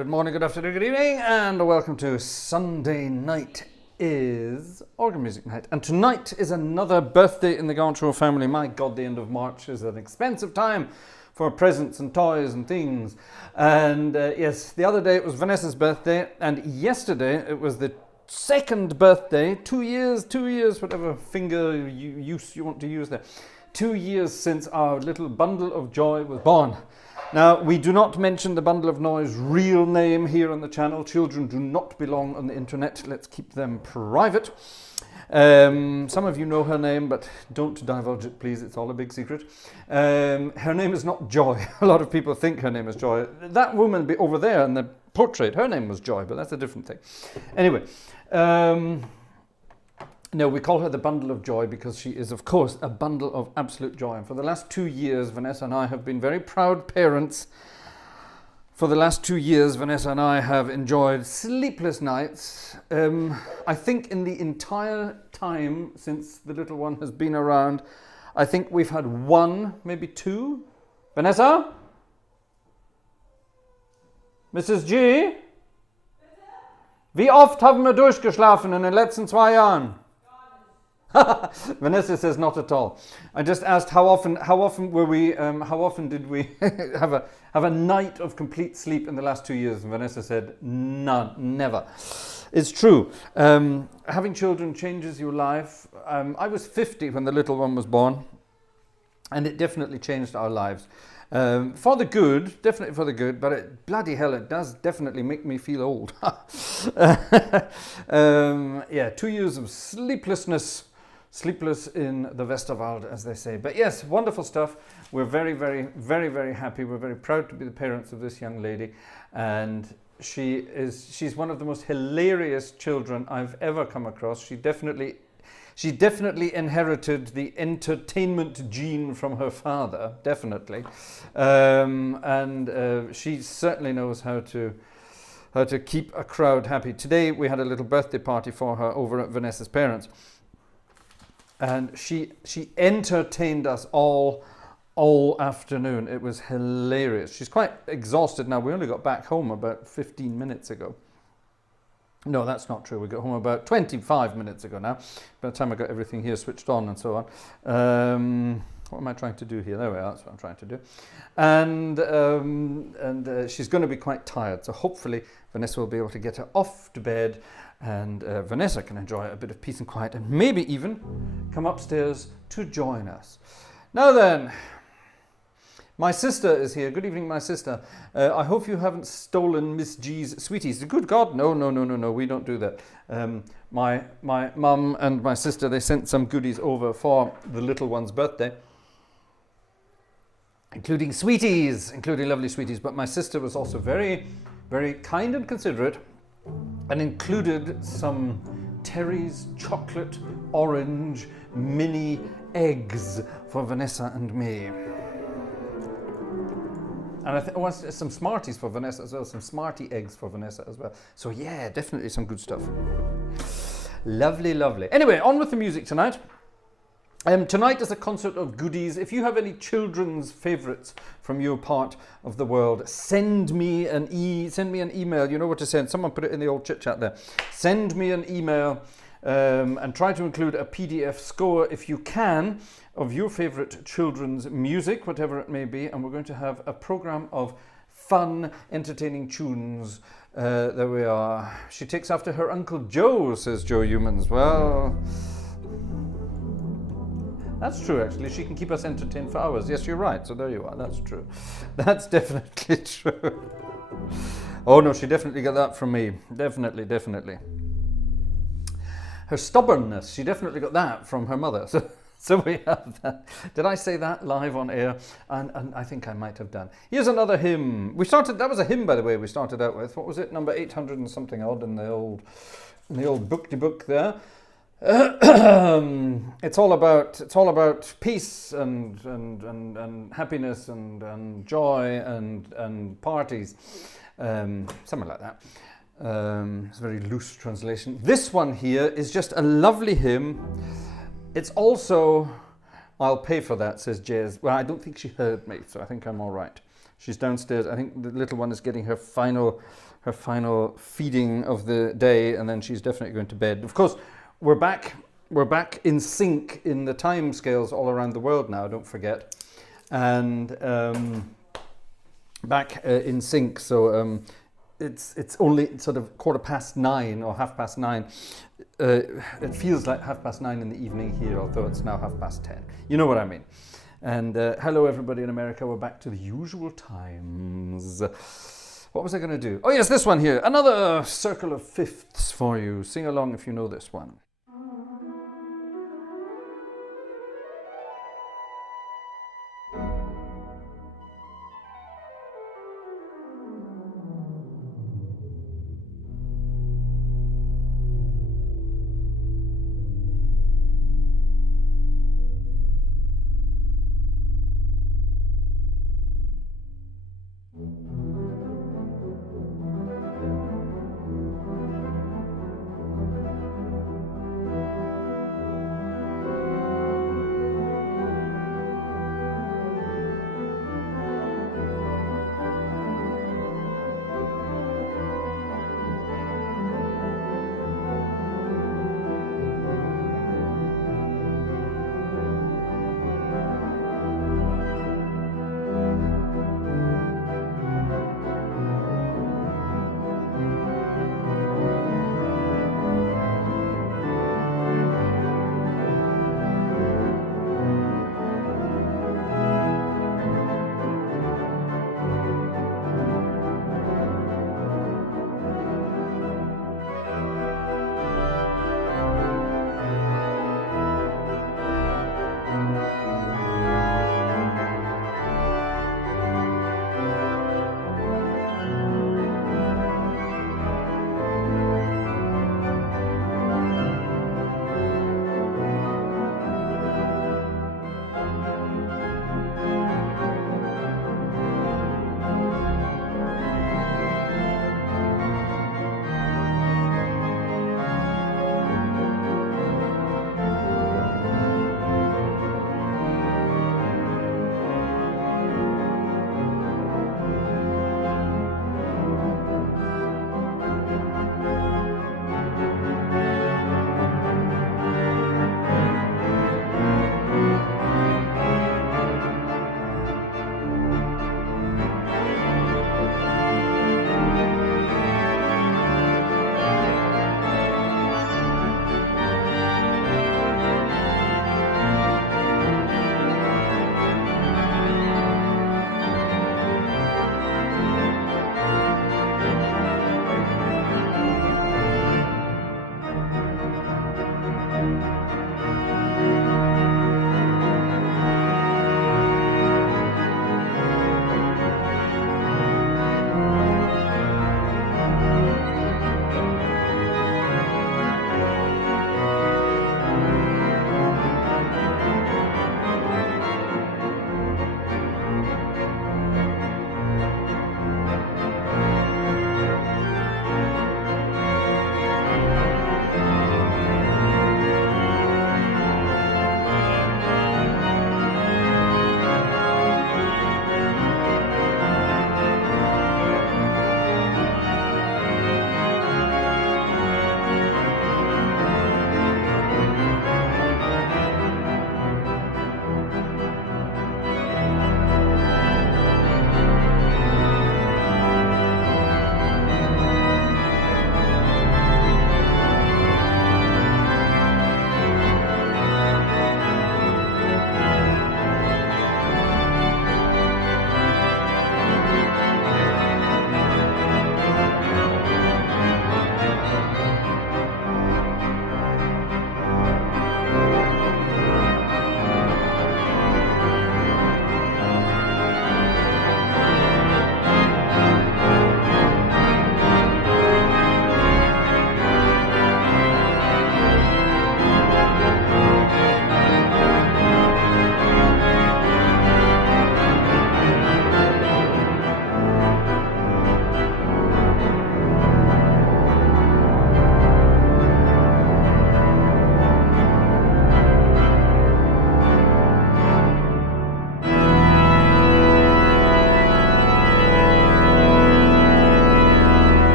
Good morning, good afternoon, good evening, and welcome to Sunday night is organ music night. And tonight is another birthday in the Gartshore family. My God, the end of March is an expensive time for presents and toys and things. And yes, the other day it was Vanessa's birthday, and yesterday it was the second birthday, 2 years, whatever finger you want to use there. 2 years since our little bundle of joy was born. Now, we do not mention the bundle of noise real name here on the channel. Children do not belong on the internet. Let's keep them private. Some of you know her name, but don't divulge it, please. It's all a big secret. Her name is not Joy. A lot of people think her name is Joy. That woman over there in the portrait, her name was Joy, but that's a different thing. Anyway, no, we call her the bundle of joy because she is, of course, a bundle of absolute joy. And for the last 2 years, Vanessa and I have been very proud parents. For the last 2 years, Vanessa and I have enjoyed sleepless nights. I think in the entire time since the little one has been around, I think we've had one, maybe two. Vanessa? Mrs. G? Wie oft haben wir durchgeschlafen in den letzten 2 Jahren? Vanessa says not at all. I just asked how often did we have a night of complete sleep in the last 2 years, and Vanessa said none, never. It's true. Having children changes your life. I was 50 when the little one was born, and it definitely changed our lives. For the good, definitely for the good, but bloody hell, it does definitely make me feel old. Yeah, 2 years of sleepless in the Westerwald, as they say. But yes, wonderful stuff. We're very, very, very, very happy. We're very proud to be the parents of this young lady. And she's one of the most hilarious children I've ever come across. She definitely inherited the entertainment gene from her father, definitely. She certainly knows how to keep a crowd happy. Today we had a little birthday party for her over at Vanessa's parents. And she entertained us all afternoon. It was hilarious. She's quite exhausted now. We only got back home about 15 minutes ago. No, that's not true. We got home about 25 minutes ago now, by the time I got everything here switched on and so on. What am I trying to do here? There we are. That's what I'm trying to do. And she's going to be quite tired. So hopefully Vanessa will be able to get her off to bed, and Vanessa can enjoy a bit of peace and quiet, and maybe even come upstairs to join us. Now then, my sister is here. Good evening, my sister. I hope you haven't stolen Miss G's sweeties. Good God, no, we don't do that. My mum and my sister, they sent some goodies over for the little one's birthday, including sweeties, including lovely sweeties. But my sister was also very, very kind and considerate, and included some Terry's chocolate orange mini eggs for Vanessa and me. And I think some Smarties for Vanessa as well, some Smartie eggs for Vanessa as well. So yeah, definitely some good stuff. Lovely, lovely. Anyway, on with the music tonight. Tonight is a concert of goodies. If you have any children's favourites from your part of the world, send me an email. You know what to send. Someone put it in the old chit chat there. Send me an email and try to include a PDF score if you can of your favourite children's music, whatever it may be. And we're going to have a programme of fun, entertaining tunes. There we are. She takes after her Uncle Joe, says Joe Humans. Well, that's true, actually. She can keep us entertained for hours. Yes, you're right. So there you are. That's true. That's definitely true. Oh, no, she definitely got that from me. Definitely. Her stubbornness, she definitely got that from her mother. So we have that. Did I say that live on air? And I think I might have done. Here's another hymn. That was a hymn, by the way, we started out with. What was it? Number 800 and something odd in the old book there. It's all about peace and happiness and joy and parties, something like that. It's a very loose translation. This one here is just a lovely hymn. It's also, I'll pay for that, says Jez. Well, I don't think she heard me, so I think I'm all right. She's downstairs. I think the little one is getting her final feeding of the day, and then she's definitely going to bed. Of course, we're back in sync in the time scales all around the world now, don't forget. And back in sync, so it's only sort of 9:15 or 9:30. It feels like 9:30 in the evening here, although it's now 10:30. You know what I mean. And hello everybody in America, we're back to the usual times. What was I going to do? Oh yes, this one here. Another circle of fifths for you. Sing along if you know this one.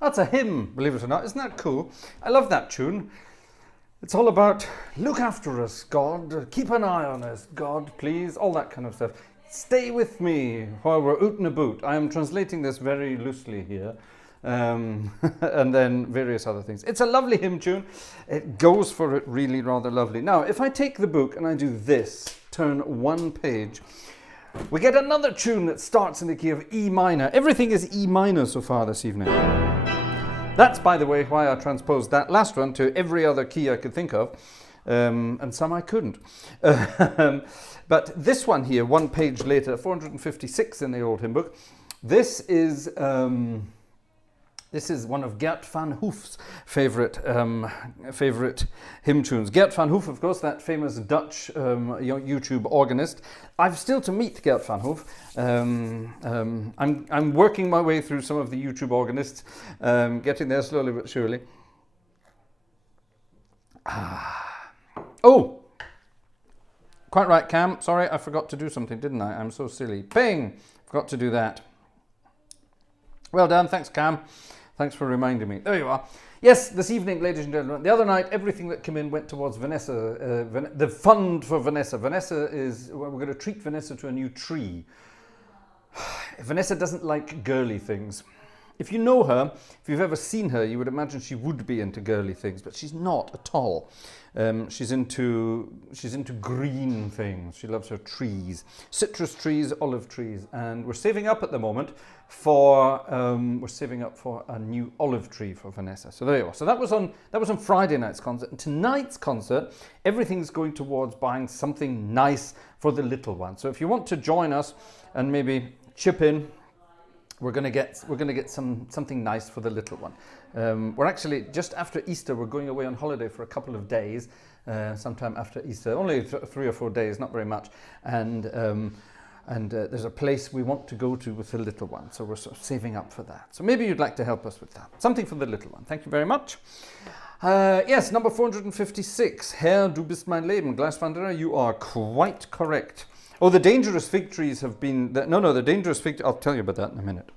That's a hymn, believe it or not. Isn't that cool? I love that tune. It's all about look after us, God. Keep an eye on us, God, please. All that kind of stuff. Stay with me while we're out and about. I am translating this very loosely here. And then various other things. It's a lovely hymn tune. It goes for it really rather lovely. Now, if I take the book and I do this, turn one page, we get another tune that starts in the key of E minor. Everything is E minor so far this evening. That's, by the way, why I transposed that last one to every other key I could think of, and some I couldn't. But this one here, one page later, 456 in the old hymn book, this is one of Gert van Hoof's favourite hymn tunes. Gert van Hoof, of course, that famous Dutch YouTube organist. I've still to meet Gert van Hoof. I'm working my way through some of the YouTube organists, getting there slowly but surely. Oh, quite right, Cam. Sorry, I forgot to do something, didn't I? I'm so silly. Ping! Forgot to do that. Well done. Thanks, Cam. Thanks for reminding me. There you are. Yes, this evening, ladies and gentlemen, the other night, everything that came in went towards Vanessa, the fund for Vanessa. Vanessa is, well, we're going to treat Vanessa to a new tree. Vanessa doesn't like girly things. If you know her, if you've ever seen her, you would imagine she would be into girly things, but she's not at all. She's into green things. She loves her trees, citrus trees, olive trees, and we're saving up at the moment for a new olive tree for Vanessa. So there you are. So that was on Friday night's concert, and tonight's concert, everything's going towards buying something nice for the little one. So if you want to join us and maybe chip in, we're going to get something nice for the little one. We're actually just after Easter. We're going away on holiday for a couple of days, sometime after Easter. Only 3 or 4 days, not very much. And there's a place we want to go to with the little one, so we're sort of saving up for that. So maybe you'd like to help us with that. Something for the little one. Thank you very much. Yes, number 456. Herr, du bist mein Leben. Gleiswanderer, you are quite correct. Oh, the dangerous fig trees have been... the dangerous fig... I'll tell you about that in a minute.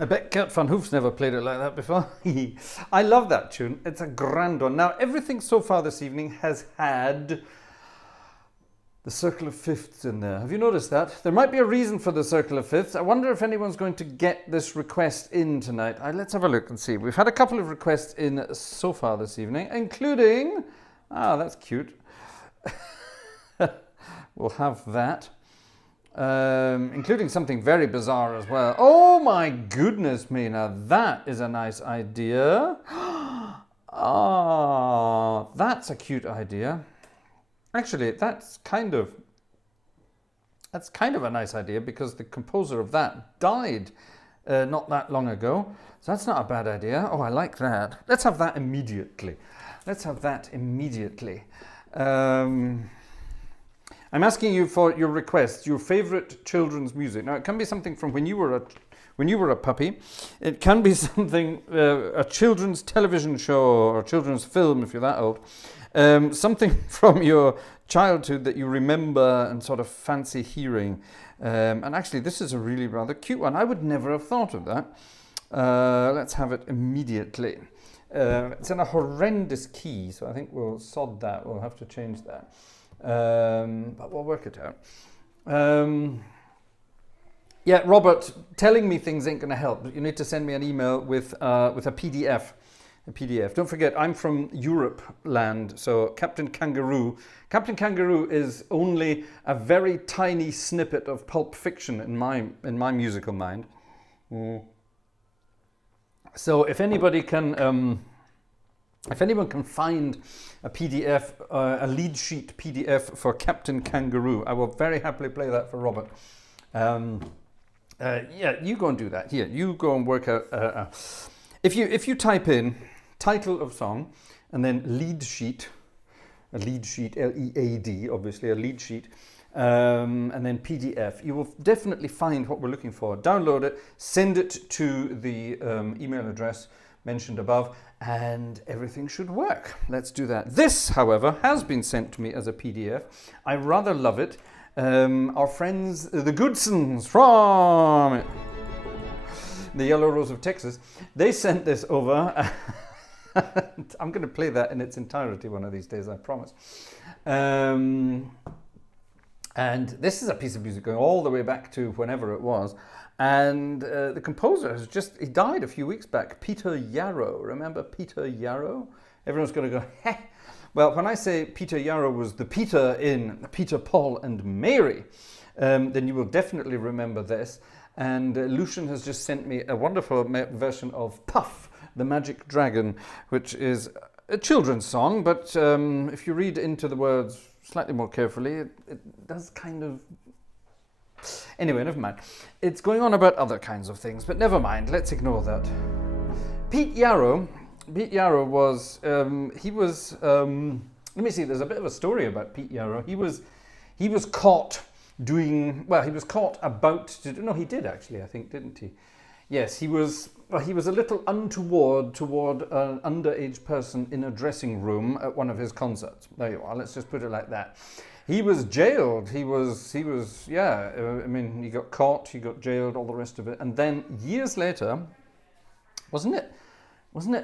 I bet Kurt Van Hoof's never played it like that before. I love that tune. It's a grand one. Now, everything so far this evening has had the circle of fifths in there. Have you noticed that? There might be a reason for the circle of fifths. I wonder if anyone's going to get this request in tonight. Let's have a look and see. We've had a couple of requests in so far this evening, including... Ah, that's cute. We'll have that. Including something very bizarre as well. Oh my goodness me, now that is a nice idea. Ah, that's a cute idea. Actually, that's kind of a nice idea because the composer of that died not that long ago. So that's not a bad idea. Oh, I like that. Let's have that immediately. I'm asking you for your requests, your favorite children's music. Now, it can be something from when you were a puppy. It can be something, a children's television show or children's film, if you're that old. Something from your childhood that you remember and sort of fancy hearing. And actually, this is a really rather cute one. I would never have thought of that. Let's have it immediately. It's in a horrendous key, so I think we'll sod that. We'll have to change that. But we'll work it out. Yeah, Robert, telling me things ain't going to help. You need to send me an email with a PDF. A PDF. Don't forget, I'm from Europe land, so Captain Kangaroo. Captain Kangaroo is only a very tiny snippet of Pulp Fiction in my musical mind. So if anybody can. If anyone can find a PDF, a lead sheet PDF for Captain Kangaroo, I will very happily play that for Robert. Yeah, you go and do that. Here, you go and work out. If you type in title of song and then lead sheet, a lead sheet, L-E-A-D, obviously a lead sheet, and then PDF, you will definitely find what we're looking for. Download it, send it to the email address mentioned above, and everything should work. Let's do that. This, however, has been sent to me as a PDF. I rather love it. Our friends, the Goodsons from the Yellow Rose of Texas, they sent this over. I'm going to play that in its entirety one of these days, I promise. And this is a piece of music going all the way back to whenever it was. And the composer he died a few weeks back, Peter Yarrow. Remember Peter Yarrow? Everyone's going to go, heh. Well, when I say Peter Yarrow was the Peter in Peter, Paul and Mary, then you will definitely remember this. And Lucian has just sent me a wonderful version of Puff, the Magic Dragon, which is a children's song, but if you read into the words slightly more carefully, it does kind of... Anyway, never mind. It's going on about other kinds of things, but never mind. Let's ignore that. Pete Yarrow was, let me see, there's a bit of a story about Pete Yarrow. He was caught doing, well, he was caught about to do, no, he did actually, I think, didn't he? Yes, he was a little untoward toward an underage person in a dressing room at one of his concerts. There you are, let's just put it like that. He was jailed. He was, yeah, I mean, he got caught, he got jailed, all the rest of it. And then years later, wasn't it?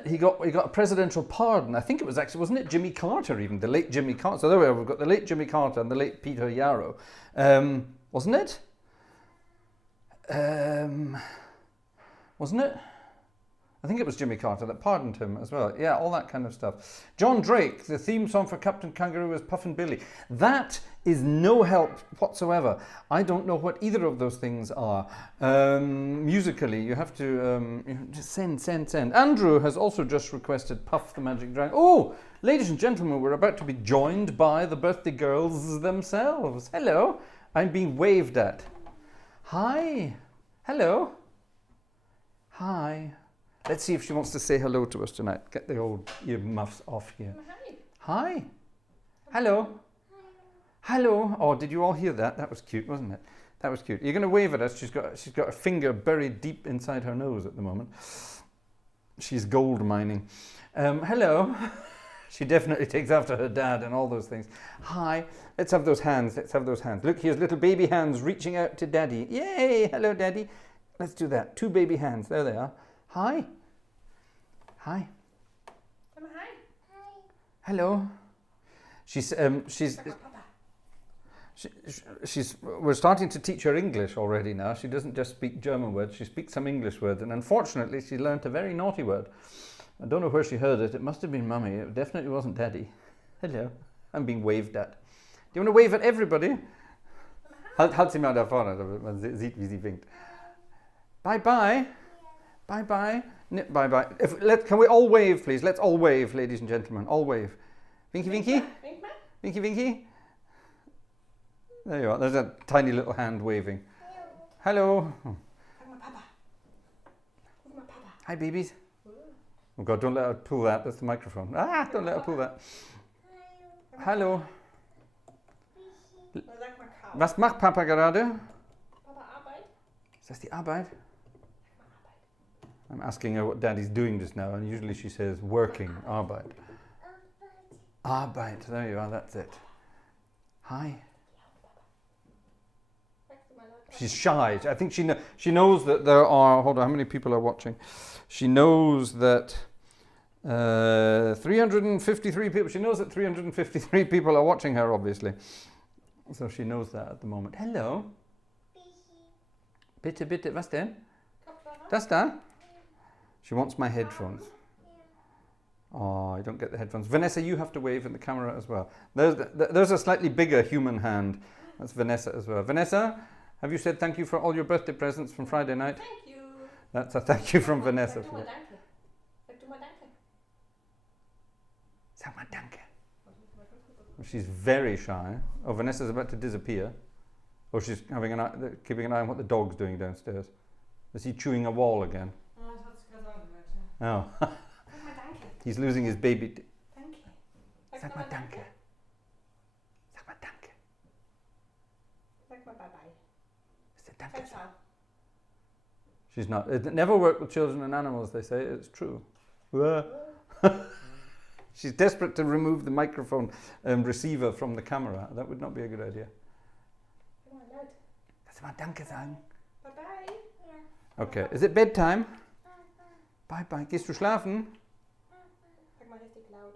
He got a presidential pardon. I think it was actually, wasn't it Jimmy Carter even, the late Jimmy Carter? So there we are, we've got the late Jimmy Carter and the late Peter Yarrow. Wasn't it? Wasn't it? I think it was Jimmy Carter that pardoned him as well. Yeah, all that kind of stuff. John Drake, the theme song for Captain Kangaroo is Puffin' Billy. That is no help whatsoever. I don't know what either of those things are. Musically, you have to just send. Andrew has also just requested Puff the Magic Dragon. Oh, ladies and gentlemen, we're about to be joined by the birthday girls themselves. Hello. I'm being waved at. Hi. Hello. Hi. Let's see if she wants to say hello to us tonight. Get the old ear muffs off here. Hi. Hello. Hello. Oh, did you all hear that? That was cute, wasn't it? That was cute. You're going to wave at us. She's got a finger buried deep inside her nose at the moment. She's gold mining. Hello. She definitely takes after her dad and all those things. Hi. Let's have those hands. Let's have those hands. Look, here's little baby hands reaching out to daddy. Yay. Hello, daddy. Let's do that. 2 baby hands. There they are. Hi. Hi. Come hi. Hello. We're starting to teach her English already now. She doesn't just speak German words, she speaks some English words, and unfortunately she learnt a very naughty word. I don't know where she heard it. It must have been Mummy. It definitely wasn't Daddy. Hello. I'm being waved at. Do you want to wave at everybody? Halt sie mal da vorne, damit man sieht, wie sie winkt. Bye bye. Bye bye. Bye bye. Can we all wave, please? Let's all wave, ladies and gentlemen. All wave. Winky winky. Winky winky. There you are. There's a tiny little hand waving. Hello. Hi, babies. Oh God, don't let her pull that. That's the microphone. Ah, don't let her pull that. Hello. Was macht Papa gerade? Papa Arbeit. Ist das die Arbeit? I'm asking her what Daddy's doing just now, and usually she says working. Arbeit. Arbeit. There you are. That's it. Hi. She's shy. I think she knows that there are. Hold on. How many people are watching? She knows that 353 people. She knows that 353 people are watching her, obviously. So she knows that at the moment. Hello. Bitte, bitte. Was denn? Das da? She wants my headphones. Oh, I don't get the headphones. Vanessa, you have to wave in the camera as well. There's a slightly bigger human hand. That's Vanessa as well. Vanessa, have you said thank you for all your birthday presents from Friday night? Thank you. That's a thank you from Vanessa. Sag du mal danke. Sag du mal danke. Sag mal danke. She's very shy. Oh, Vanessa's about to disappear. Oh, she's having keeping an eye on what the dog's doing downstairs. Is he chewing a wall again? Oh. He's losing his baby. Danke. Sag mal danke. Sag mal danke. Sag mal bye bye. Danke. She's not. It never worked with children and animals, they say. It's true. She's desperate to remove the microphone receiver from the camera. That would not be a good idea. Come on, Lad. Lass mal danke sagen. Bye bye. Okay. Is it bedtime? Bye bye. Gehst du schlafen? Sag mal richtig laut.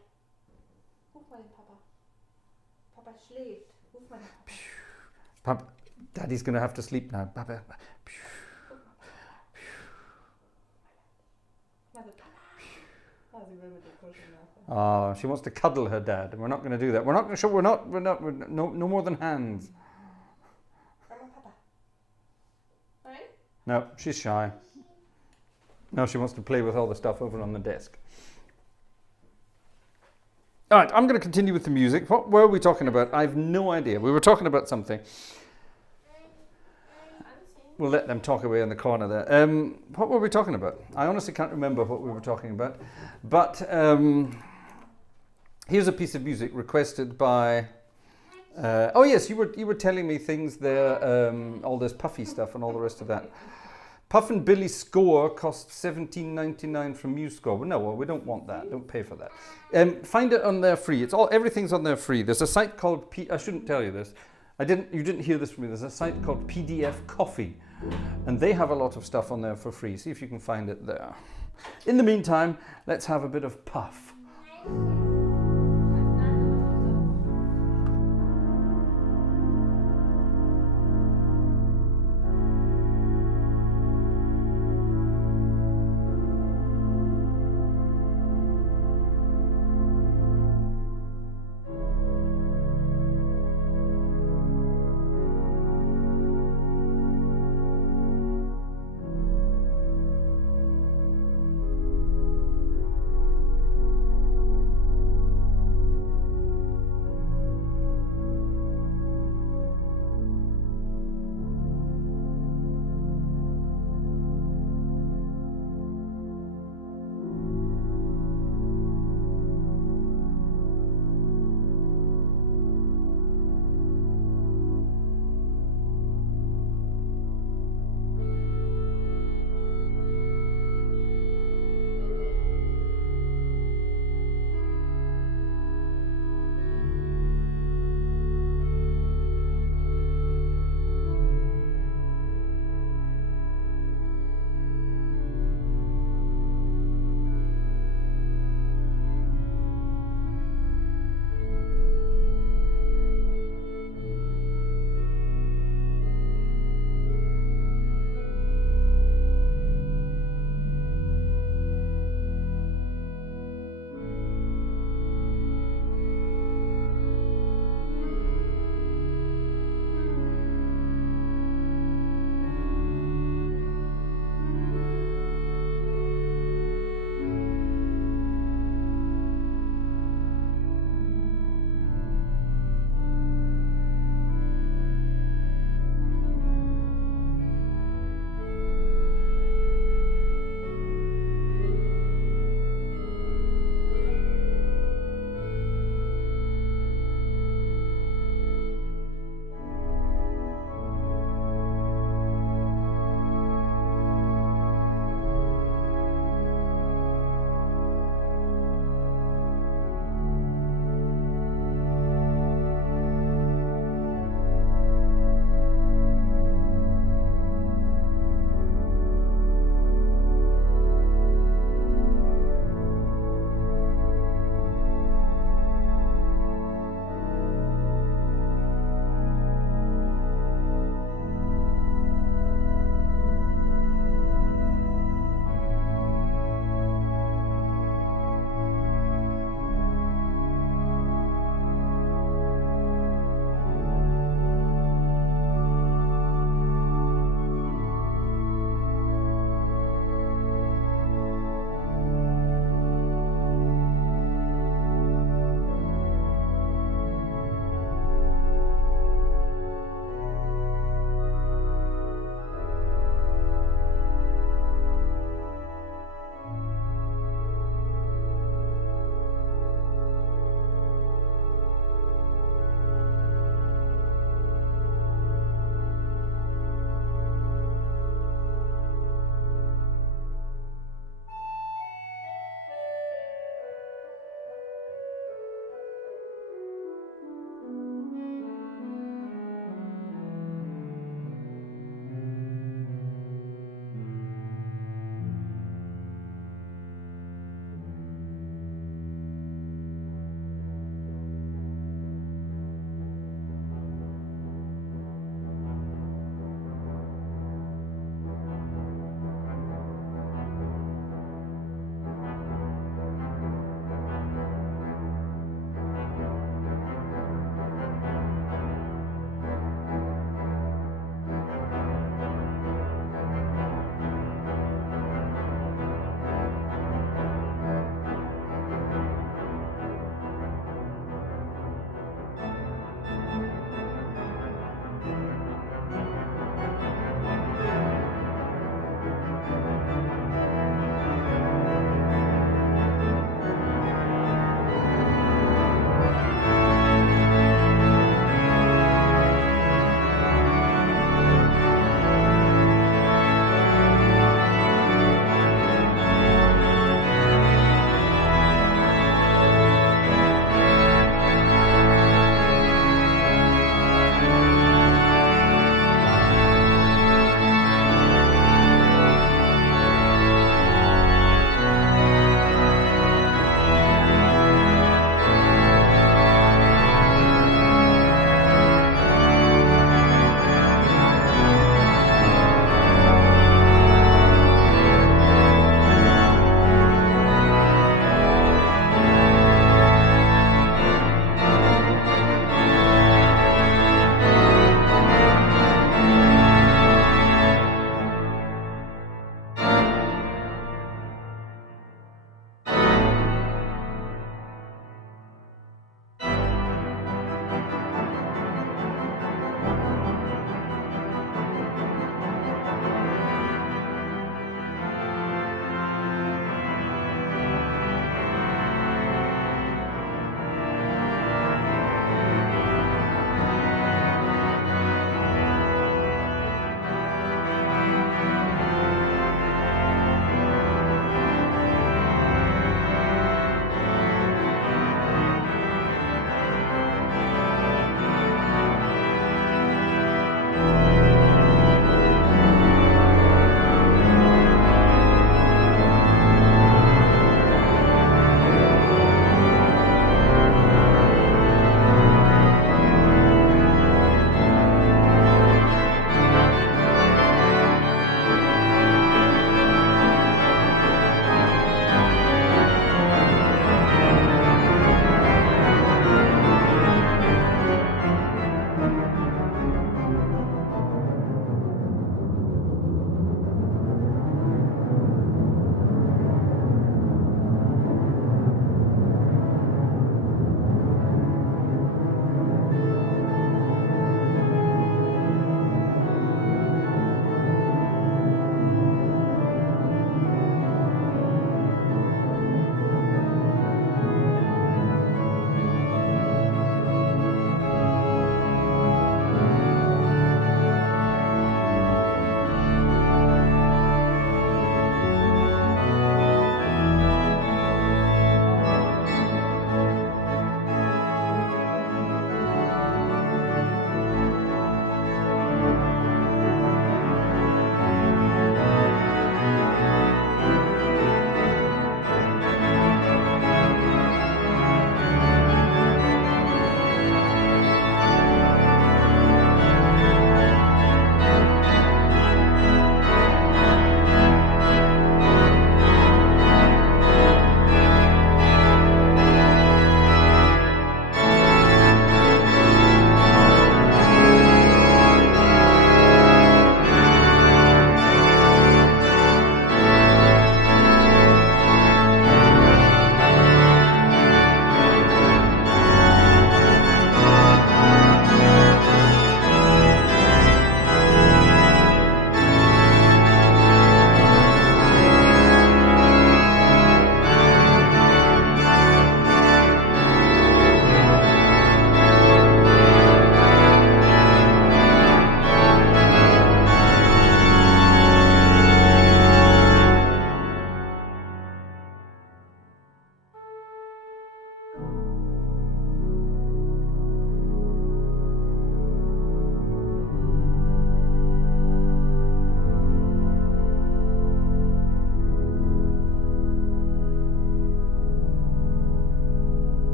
Ruf mal den Papa. Papa schläft. Ruf mal den Papa. Daddy's going to have to sleep now. Papa. Oh, she wants to cuddle her dad, and we're not going to do that. We're not going to show. We're not. No more than hands. No, she's shy. No, she wants to play with all the stuff over on the desk. All right, I'm going to continue with the music. What were we talking about? I have no idea. We were talking about something. We'll let them talk away in the corner there. What were we talking about? I honestly can't remember what we were talking about. But here's a piece of music requested by... oh yes, you were telling me things there, all this puffy stuff and all the rest of that. Puff and Billy Score costs $17.99 from MuseScore. Well, no, we don't want that. Don't pay for that. Find it on there free. Everything's on there free. There's a site called I shouldn't tell you this. You didn't hear this from me. There's a site called PDF Coffee, and they have a lot of stuff on there for free. See if you can find it there. In the meantime, let's have a bit of Puff.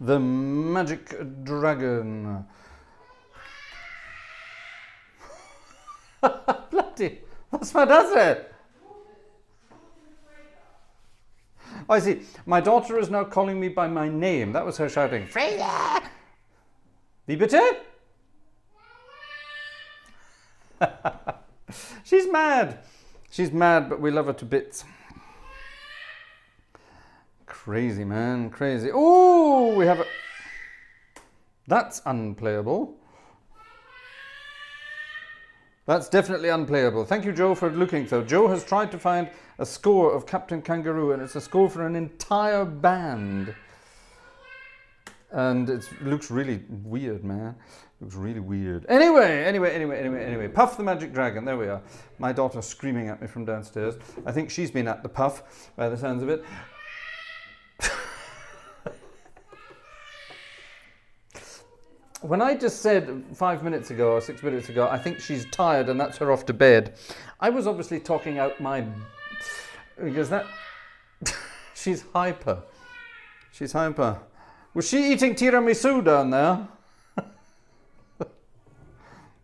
the magic dragon. Bloody, that's what does it? Oh, I see. My daughter is now calling me by my name. That was her shouting, Fraser! Wie bitte? She's mad. She's mad, but we love her to bits. Crazy, man. Crazy. Oh, we have a... That's unplayable. That's definitely unplayable. Thank you, Joe, for looking. So Joe has tried to find a score of Captain Kangaroo, and it's a score for an entire band. And it looks really weird, man. Looks really weird. Anyway. Puff the Magic Dragon. There we are. My daughter's screaming at me from downstairs. I think she's been at the puff, by the sounds of it. When I just said 5 minutes ago or 6 minutes ago, I think she's tired and that's her off to bed, I was obviously talking out my... Because that... She's hyper. She's hyper. Was she eating tiramisu down there?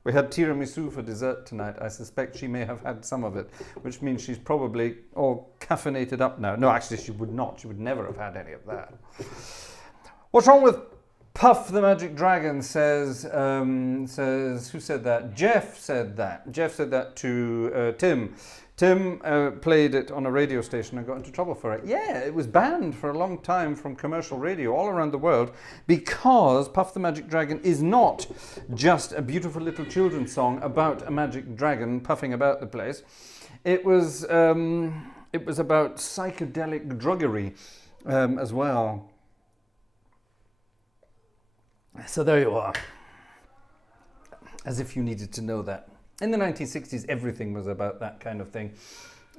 We had tiramisu for dessert tonight. I suspect she may have had some of it, which means she's probably all caffeinated up now. No, actually she would not. She would never have had any of that. What's wrong with Puff the Magic Dragon, says, who said that? Jeff said that. Jeff said that to Tim. Tim played it on a radio station and got into trouble for it. Yeah, it was banned for a long time from commercial radio all around the world because Puff the Magic Dragon is not just a beautiful little children's song about a magic dragon puffing about the place. It was about psychedelic druggery as well. So there you are. As if you needed to know that. In the 1960s, everything was about that kind of thing.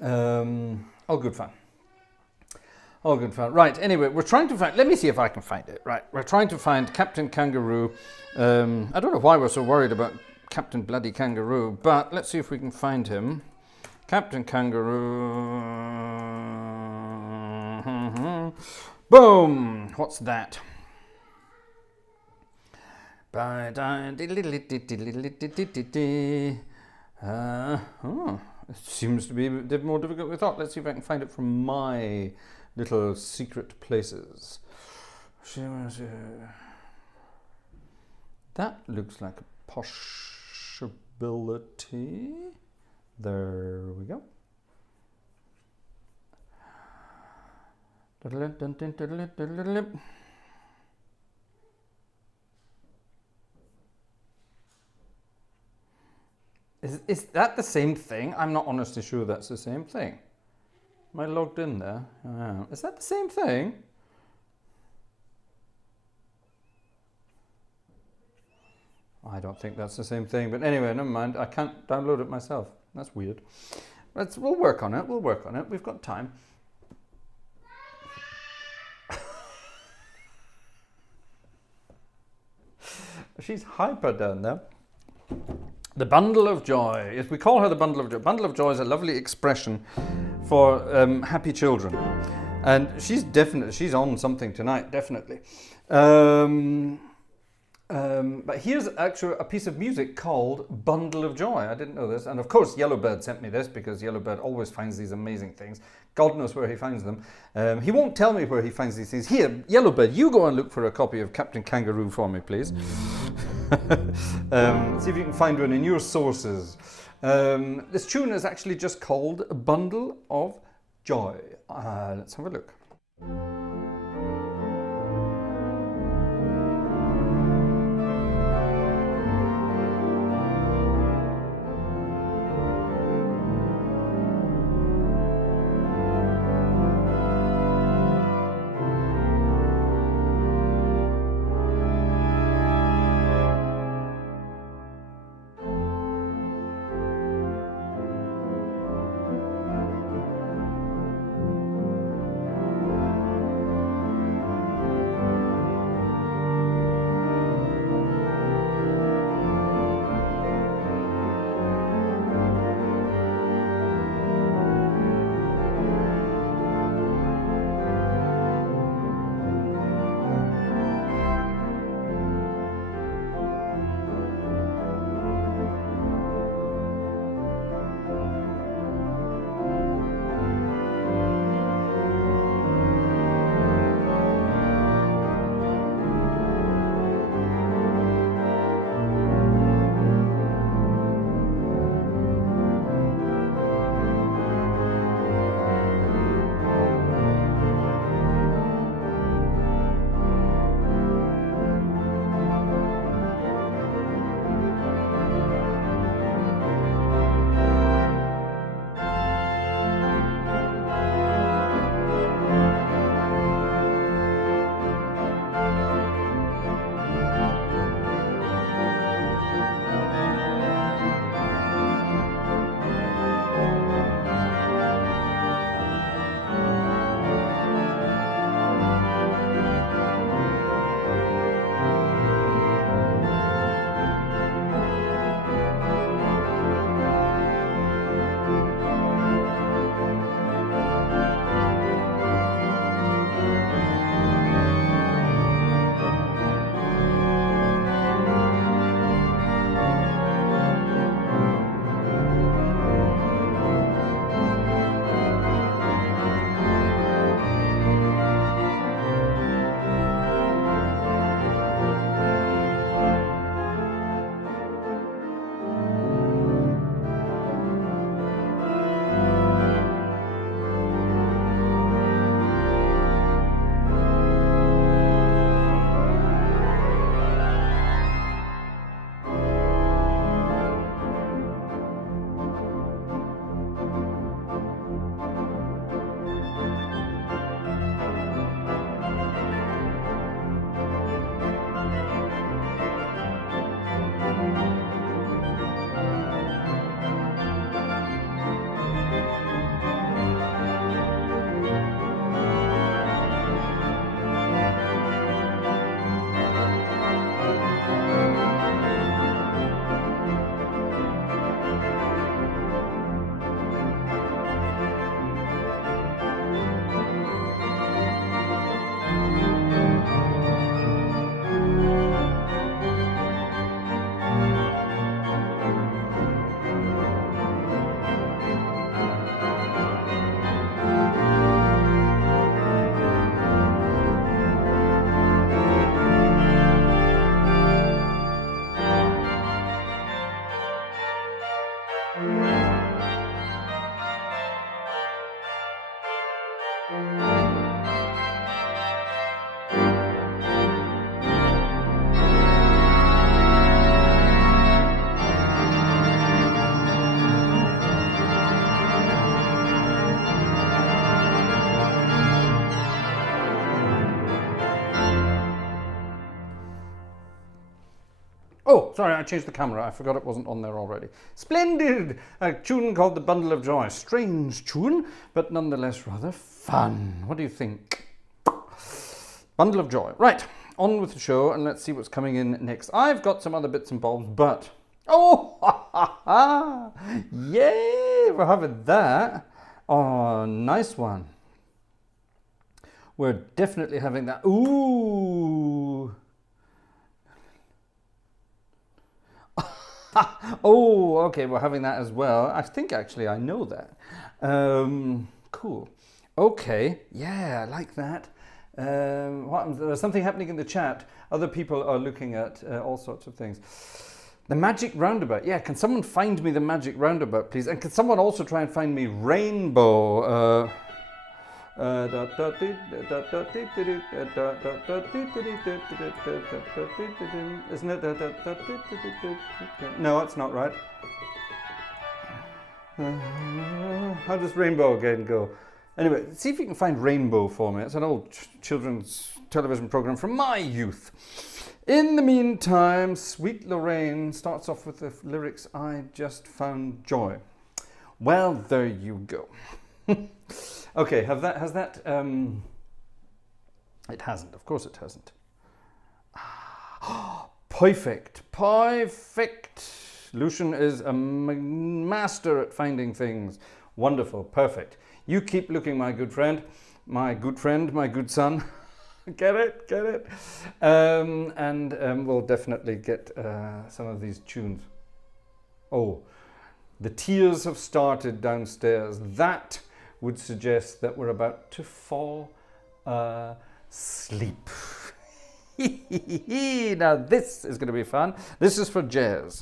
All good fun. All good fun. Right, anyway, we're trying to find... Let me see if I can find it. Right, we're trying to find Captain Kangaroo. I don't know why we're so worried about Captain Bloody Kangaroo, but let's see if we can find him. Captain Kangaroo. Boom! What's that? It seems to be a bit more difficult than we thought. Let's see if I can find it from my little secret places. That looks like a possibility. There we go. Is that the same thing? I'm not honestly sure that's the same thing. Am I logged in there? Is that the same thing? I don't think that's the same thing. But anyway, never mind. I can't download it myself. That's weird. We'll work on it. We'll work on it. We've got time. She's hyper down there. The Bundle of Joy. Yes, we call her the Bundle of Joy. Bundle of Joy is a lovely expression for happy children. And she's on something tonight, definitely. But here's actually a piece of music called Bundle of Joy. I didn't know this. And of course, Yellowbird sent me this because Yellowbird always finds these amazing things. God knows where he finds them. He won't tell me where he finds these things. Here, Yellowbird, you go and look for a copy of Captain Kangaroo for me, please. See if you can find one in your sources. This tune is actually just called A Bundle of Joy. Let's have a look. Oh, sorry, I changed the camera. I forgot it wasn't on there already. Splendid! A tune called The Bundle of Joy. Strange tune, but nonetheless rather fun. What do you think? Bundle of Joy. Right, on with the show, and let's see what's coming in next. I've got some other bits and bobs, but... Oh, ha, ha, ha. Yay, we're having that. Oh, nice one. We're definitely having that. Ooh. Oh, okay, we're having that as well. I think actually I know that. Cool. Okay, yeah, I like that. There's something happening in the chat. Other people are looking at all sorts of things. The magic roundabout. Yeah, can someone find me the magic roundabout, please? And can someone also try and find me Rainbow? Isn't it? No, it's not right. How does Rainbow again go? Anyway, see if you can find Rainbow for me. It's an old children's television program from my youth. In the meantime, Sweet Lorraine starts off with the lyrics, I just found joy. Well, there you go. Okay, has that, it hasn't, of course it hasn't. Perfect. Lucian is a master at finding things. Wonderful, perfect. You keep looking, my good friend, my good son. Get it? And we'll definitely get some of these tunes. Oh, the tears have started downstairs. That would suggest that we're about to fall asleep. Now this is going to be fun. This is for Jazz.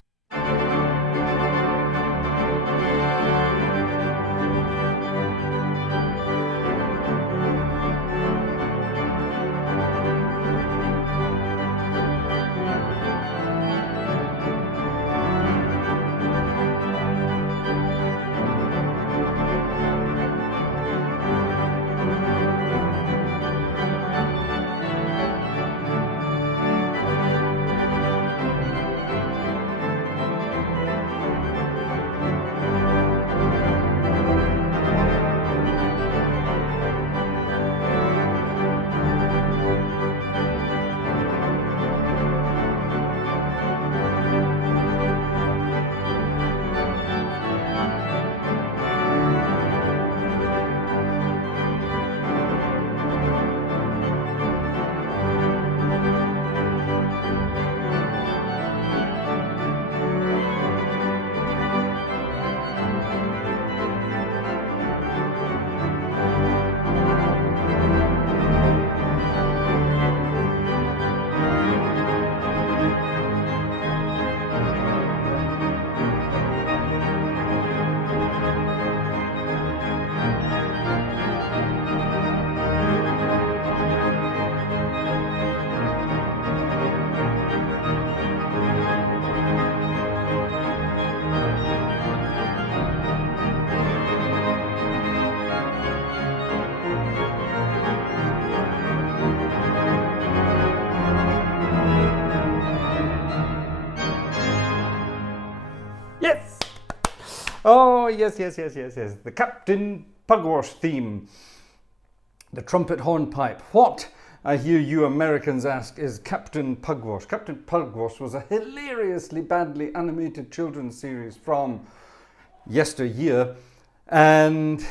Yes! Oh, yes. The Captain Pugwash theme. The trumpet hornpipe. What, I hear you Americans ask, is Captain Pugwash? Captain Pugwash was a hilariously badly animated children's series from yesteryear. And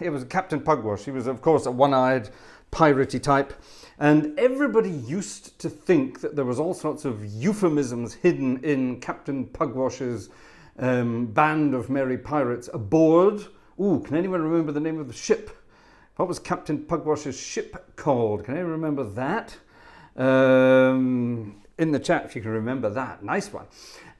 it was Captain Pugwash. He was, of course, a one-eyed, piratey type. And everybody used to think that there was all sorts of euphemisms hidden in Captain Pugwash's band of merry pirates aboard. Ooh, can anyone remember the name of the ship? What was Captain Pugwash's ship called? Can anyone remember that? In the chat, if you can remember that. Nice one.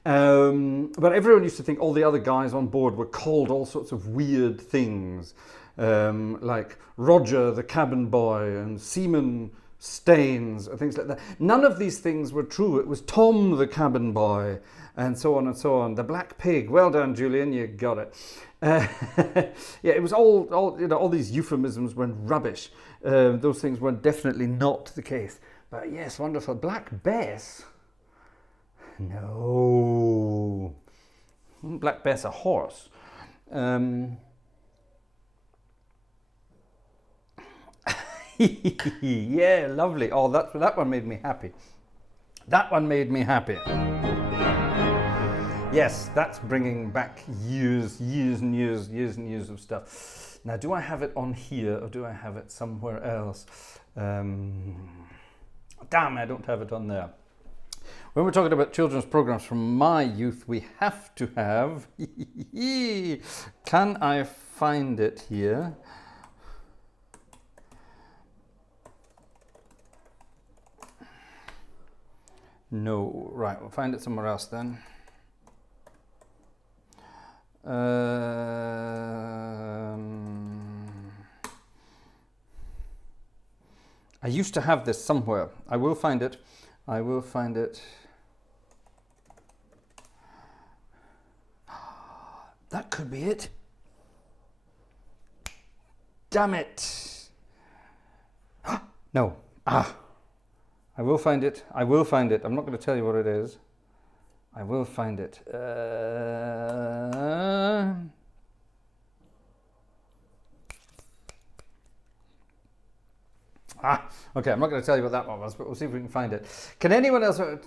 But everyone used to think all the other guys on board were called all sorts of weird things, like Roger the cabin boy and Seaman Staines and things like that. None of these things were true. It was Tom the cabin boy and so on and so on. The Black Pig. Well done, Julian. You got it. Yeah, it was all these euphemisms were rubbish. Those things were definitely not the case. But yes, wonderful. Black Bess. No. Black Bess, a horse. Yeah, lovely. Oh, that one made me happy. That one made me happy. Yes, that's bringing back years and years of stuff. Now, do I have it on here or do I have it somewhere else? Damn, I don't have it on there. When we're talking about children's programs from my youth, we have to have... Can I find it here? No, right, we'll find it somewhere else then. I used to have this somewhere. I will find it. I will find it. That could be it. Damn it. No. I will find it. I will find it. I'm not going to tell you what it is. I will find it. Okay, I'm not going to tell you what that one was, but we'll see if we can find it. Can anyone else... The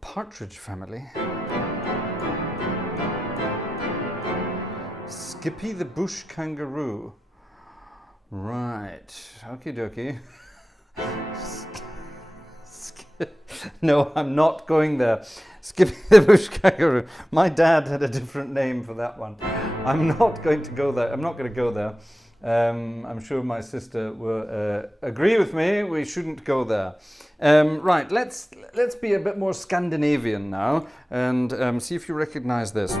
Partridge Family. Skippy the Bush Kangaroo. Right. Okie dokie. No, I'm not going there. Skippy the Bush Kangaroo. My dad had a different name for that one. I'm not going to go there. I'm not going to go there. I'm sure my sister will agree with me. We shouldn't go there. Right, let's be a bit more Scandinavian now and see if you recognize this.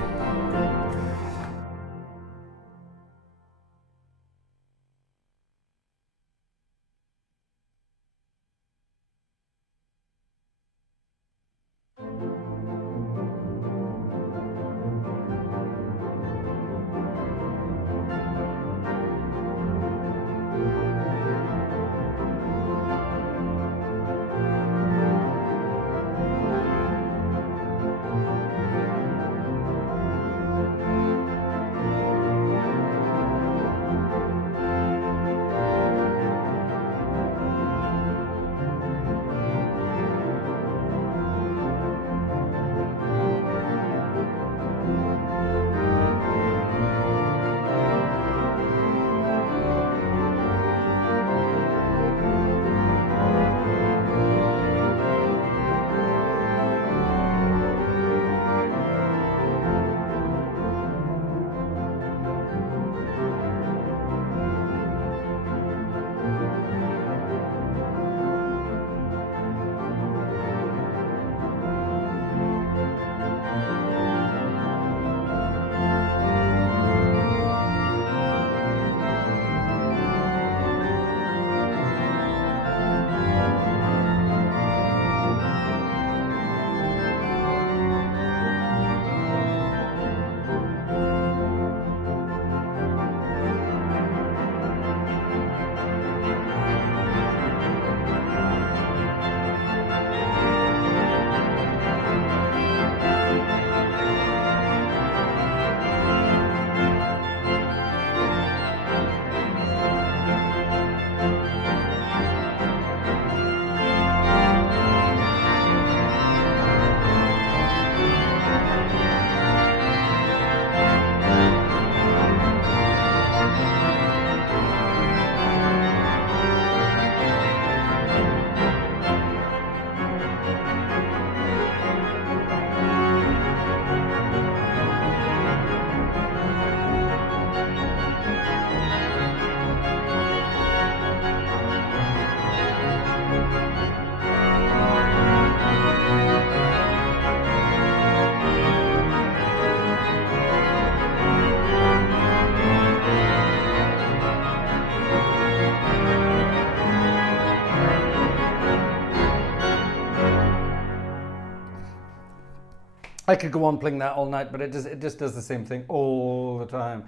I could go on playing that all night, but it just does the same thing all the time.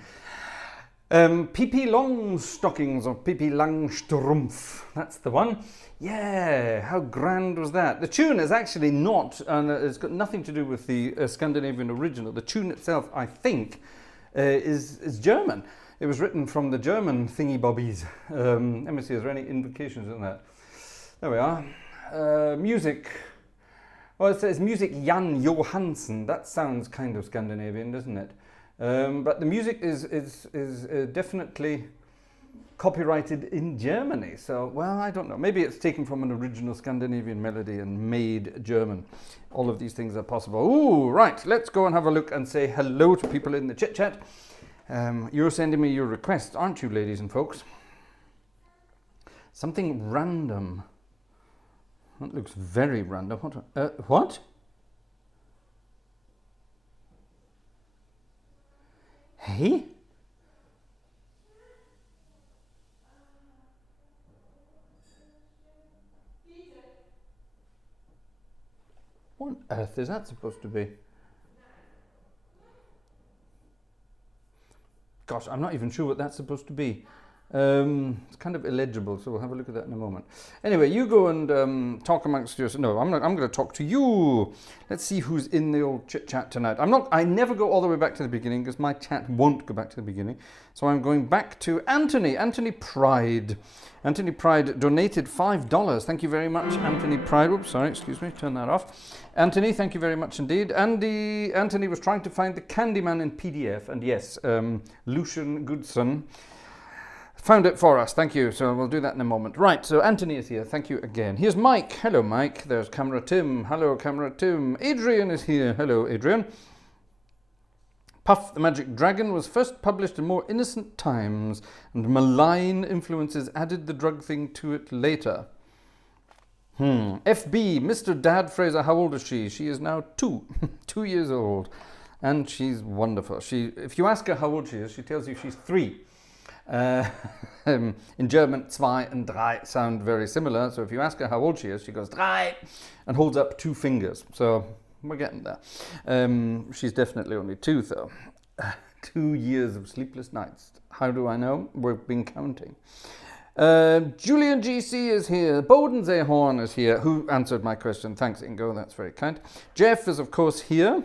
Pipi Longstockings or Pipi Langstrumpf. That's the one. Yeah, how grand was that? The tune is actually not, and it's got nothing to do with the Scandinavian original. The tune itself, I think, is German. It was written from the German thingy-bobbies. Let me see, is there any indications in that? There we are. Music. Well, it says music Jan Johansson. That sounds kind of Scandinavian, doesn't it? But the music is definitely copyrighted in Germany. So, well, I don't know. Maybe it's taken from an original Scandinavian melody and made German. All of these things are possible. Ooh, right. Let's go and have a look and say hello to people in the chit chat. You're sending me your requests, aren't you, ladies and folks? Something random. That looks very random. What? Hey? What on earth is that supposed to be? Gosh, I'm not even sure what that's supposed to be. It's kind of illegible, so we'll have a look at that in a moment. Anyway, you go and talk amongst yourselves. No, I'm going to talk to you. Let's see who's in the old chit chat tonight. I never go all the way back to the beginning because my chat won't go back to the beginning. So I'm going back to Anthony. Anthony Pride. Anthony Pride donated $5. Thank you very much, Anthony Pride. Oops, sorry, excuse me. Turn that off. Anthony, thank you very much indeed. Anthony was trying to find the Candyman in PDF, and yes, Lucian Goodson found it for us. Thank you. So we'll do that in a moment. Right, so Anthony is here. Thank you again. Here's Mike. Hello, Mike. There's Camera Tim. Hello, Camera Tim. Adrian is here. Hello, Adrian. Puff the Magic Dragon was first published in more innocent times, and malign influences added the drug thing to it later. FB, Mr. Dad Fraser, how old is she? She is now 2 years old, and she's wonderful. If you ask her how old she is, she tells you she's 3. In German, 2 and 3 sound very similar. So if you ask her how old she is, she goes 3 and holds up 2 fingers. So we're getting there. She's definitely only 2 though. 2 years of sleepless nights. How do I know? We've been counting. Julian GC is here. Bodensehorn is here. Who answered my question? Thanks, Ingo. That's very kind. Jeff is of course here.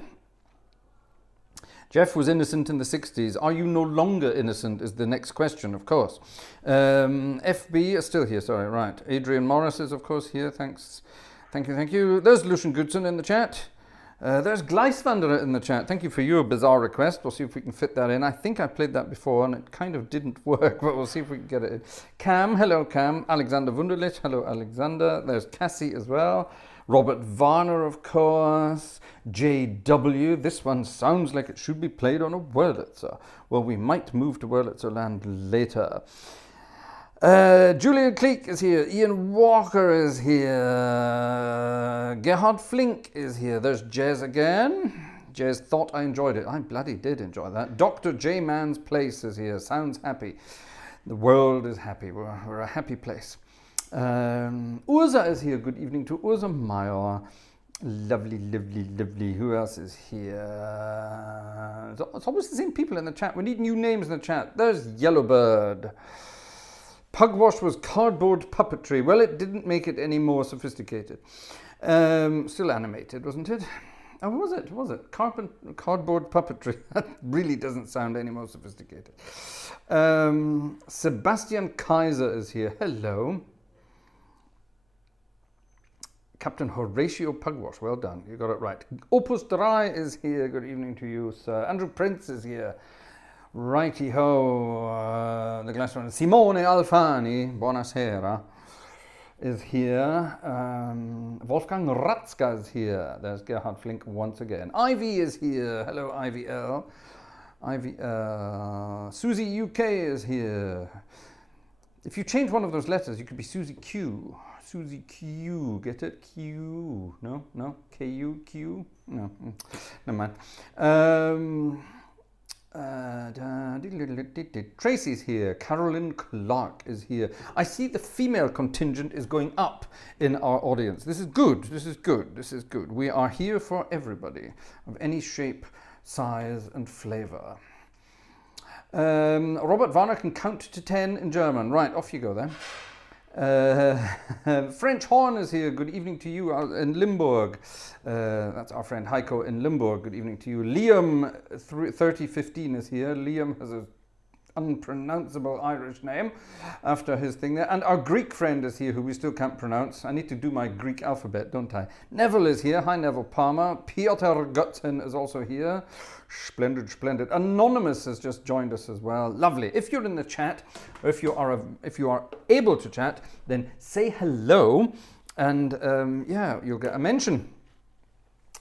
Jeff was innocent in the 60s. Are you no longer innocent is the next question, of course. FB is still here, sorry, right. Adrian Morris is, of course, here. Thanks. Thank you, thank you. There's Lucian Goodson in the chat. There's Gleiswanderer in the chat. Thank you for your bizarre request. We'll see if we can fit that in. I think I played that before and it kind of didn't work, but we'll see if we can get it in. Cam, hello Cam. Alexander Wunderlich, hello Alexander. There's Cassie as well. Robert Varner, of course. JW. This one sounds like it should be played on a Wurlitzer. Well, we might move to Wurlitzer land later. Julian Cleek is here. Ian Walker is here. Gerhard Flink is here. There's Jez again. Jez thought I enjoyed it. I bloody did enjoy that. Dr. J Man's Place is here. Sounds happy. The world is happy. We're a happy place. Ursa is here. Good evening to Ursa Meyer. Lovely, lovely, lovely. Who else is here? It's always the same people in the chat. We need new names in the chat. There's Yellowbird. Pugwash was cardboard puppetry. Well, it didn't make it any more sophisticated. Still animated, wasn't it? Oh, was it? Was it? Cardboard puppetry. That really doesn't sound any more sophisticated. Sebastian Kaiser is here. Hello. Captain Horatio Pugwash. Well done. You got it right. Opus Dry is here. Good evening to you, sir. Andrew Prince is here. Righty-ho, the glass one. Simone Alfani, buonasera, is here. Wolfgang Ratzka is here. There's Gerhard Flink once again. Ivy is here. Hello, Ivy L. Ivy L. Susie UK is here. If you change one of those letters, you could be Susie Q. Susie Q. Get it? Q. No? No? K-U? Q? No. Never mind. Tracy's here. Carolyn Clark is here. I see the female contingent is going up in our audience. This is good. This is good. This is good. We are here for everybody of any shape, size, and flavor. Robert Warner can count to 10 in German. Right, off you go then. French Horn is here. Good evening to you in Limburg. That's our friend Heiko in Limburg. Good evening to you. Liam 3015 is here. Liam has a unpronounceable Irish name after his thing there. And our Greek friend is here who we still can't pronounce. I need to do my Greek alphabet, don't I? Neville is here. Hi, Neville Palmer. Piotr Gutzen is also here. Splendid, splendid. Anonymous has just joined us as well. Lovely. If you're in the chat, or if you are able to chat, then say hello, and yeah, you'll get a mention.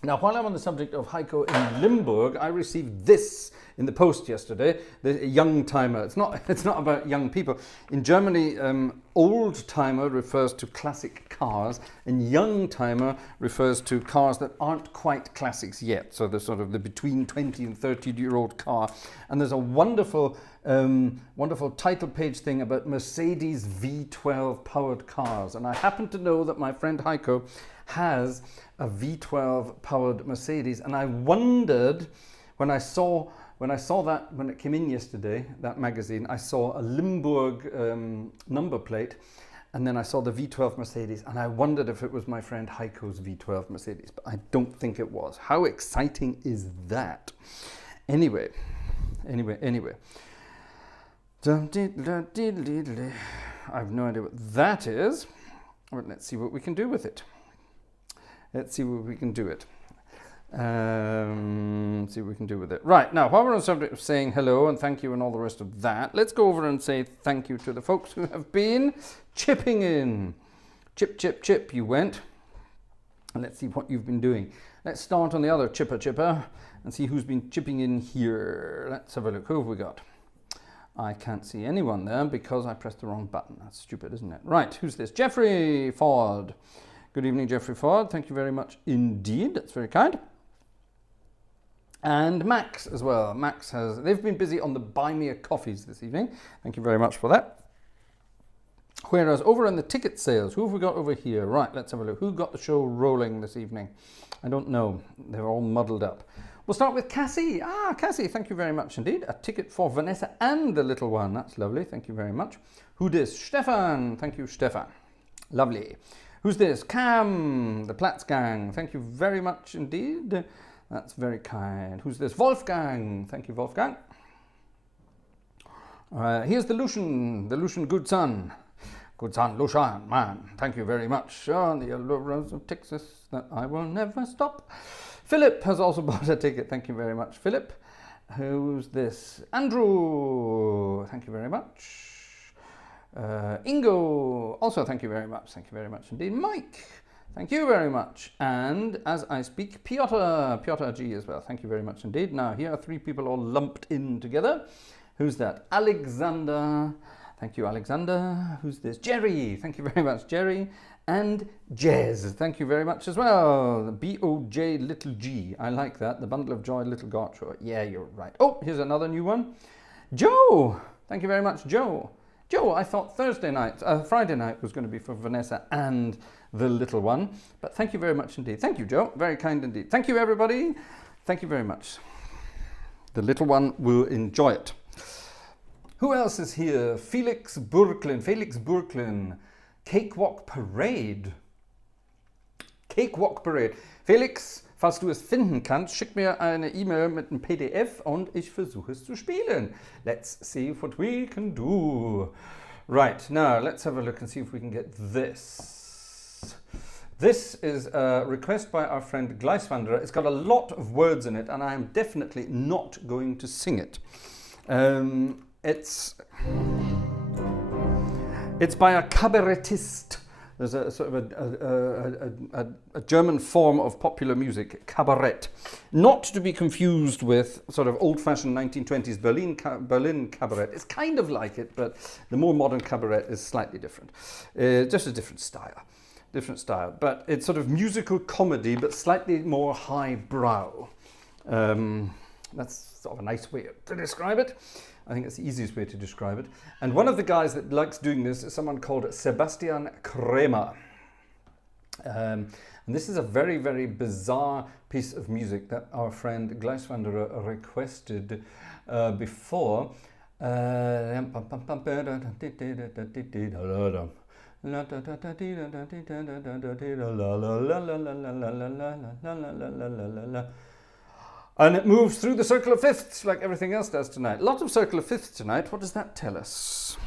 Now, while I'm on the subject of Heiko in Limburg, I received this in the post yesterday, the young timer. It's not about young people. In Germany, old timer refers to classic cars, and young timer refers to cars that aren't quite classics yet. So they're sort of the between 20 and 30-year-old car. And there's a wonderful title page thing about Mercedes V12 powered cars. And I happen to know that my friend Heiko has a V12 powered Mercedes, and I wondered when I saw that when it came in yesterday, that magazine, I saw a Limburg number plate, and then I saw the V12 Mercedes, and I wondered if it was my friend Heiko's V12 Mercedes, but I don't think it was. How exciting is that? Anyway. I have no idea what that is. But let's see what we can do with it. See what we can do with it. Right, now, while we're on the subject of saying hello and thank you and all the rest of that, let's go over and say thank you to the folks who have been chipping in. Chip, chip, chip, you went. And let's see what you've been doing. Let's start on the other chipper and see who's been chipping in here. Let's have a look. Who have we got? I can't see anyone there because I pressed the wrong button. That's stupid, isn't it? Right, who's this? Jeffrey Ford. Good evening, Jeffrey Ford. Thank you very much indeed. That's very kind. And Max as well. They've been busy on the Buy Me a Coffees this evening. Thank you very much for that. Whereas over in the ticket sales, who have we got over here? Right, let's have a look. Who got the show rolling this evening? I don't know. They're all muddled up. We'll start with Cassie. Cassie, thank you very much indeed. A ticket for Vanessa and the little one. That's lovely. Thank you very much. Who this? Stefan. Thank you, Stefan. Lovely. Who's this? Cam, the Platz gang. Thank you very much indeed. That's very kind. Who's this? Wolfgang. Thank you, Wolfgang. Here's the Lucian good son. Good son, Lucian, man. Thank you very much. On the yellow rose of Texas that I will never stop. Philip has also bought a ticket. Thank you very much, Philip. Who's this? Andrew. Thank you very much. Ingo, also thank you very much. Thank you very much indeed. Mike, thank you very much. And as I speak, Piotr G as well. Thank you very much indeed. Now here are three people all lumped in together. Who's that? Alexander. Thank you, Alexander. Who's this? Jerry. Thank you very much, Jerry. And Jez. Thank you very much as well. B-O-J little G. I like that. The Bundle of Joy, Little Gartshore. Yeah, you're right. Oh, here's another new one. Joe. Thank you very much, Joe. Joe, I thought Friday night was going to be for Vanessa and the little one. But thank you very much indeed. Thank you, Joe. Very kind indeed. Thank you, everybody. Thank you very much. The little one will enjoy it. Who else is here? Felix Burklin. Cakewalk Parade. Felix, falls du es finden kannst, schick mir eine E-Mail mit einem PDF und ich versuche es zu spielen. Let's see what we can do. Right, now let's have a look and see if we can get this. This is a request by our friend Gleiswanderer. It's got a lot of words in it and I am definitely not going to sing it. It's by a cabaretist. There's a sort of a German form of popular music, cabaret. Not to be confused with sort of old-fashioned 1920s Berlin cabaret. It's kind of like it, but the more modern cabaret is slightly different. Just a different style. But it's sort of musical comedy, but slightly more highbrow. That's sort of a nice way to describe it. I think it's the easiest way to describe it. And one of the guys that likes doing this is someone called Sebastian Kremer. And this is a very, very bizarre piece of music that our friend Gleiswanderer requested before. And it moves through the circle of fifths like everything else does tonight. Lots of circle of fifths tonight. What does that tell us?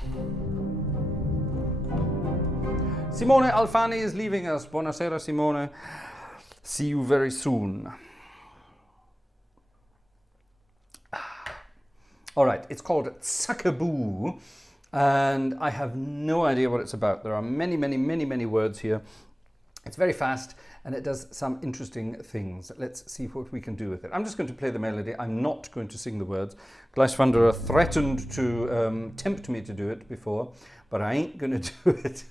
Simone Alfani is leaving us. Buonasera, Simone. See you very soon. All right, it's called Sakaboo, and I have no idea what it's about. There are many words here. It's very fast, and it does some interesting things. Let's see what we can do with it. I'm just going to play the melody. I'm not going to sing the words. Gleiswanderer threatened to tempt me to do it before, but I ain't going to do it.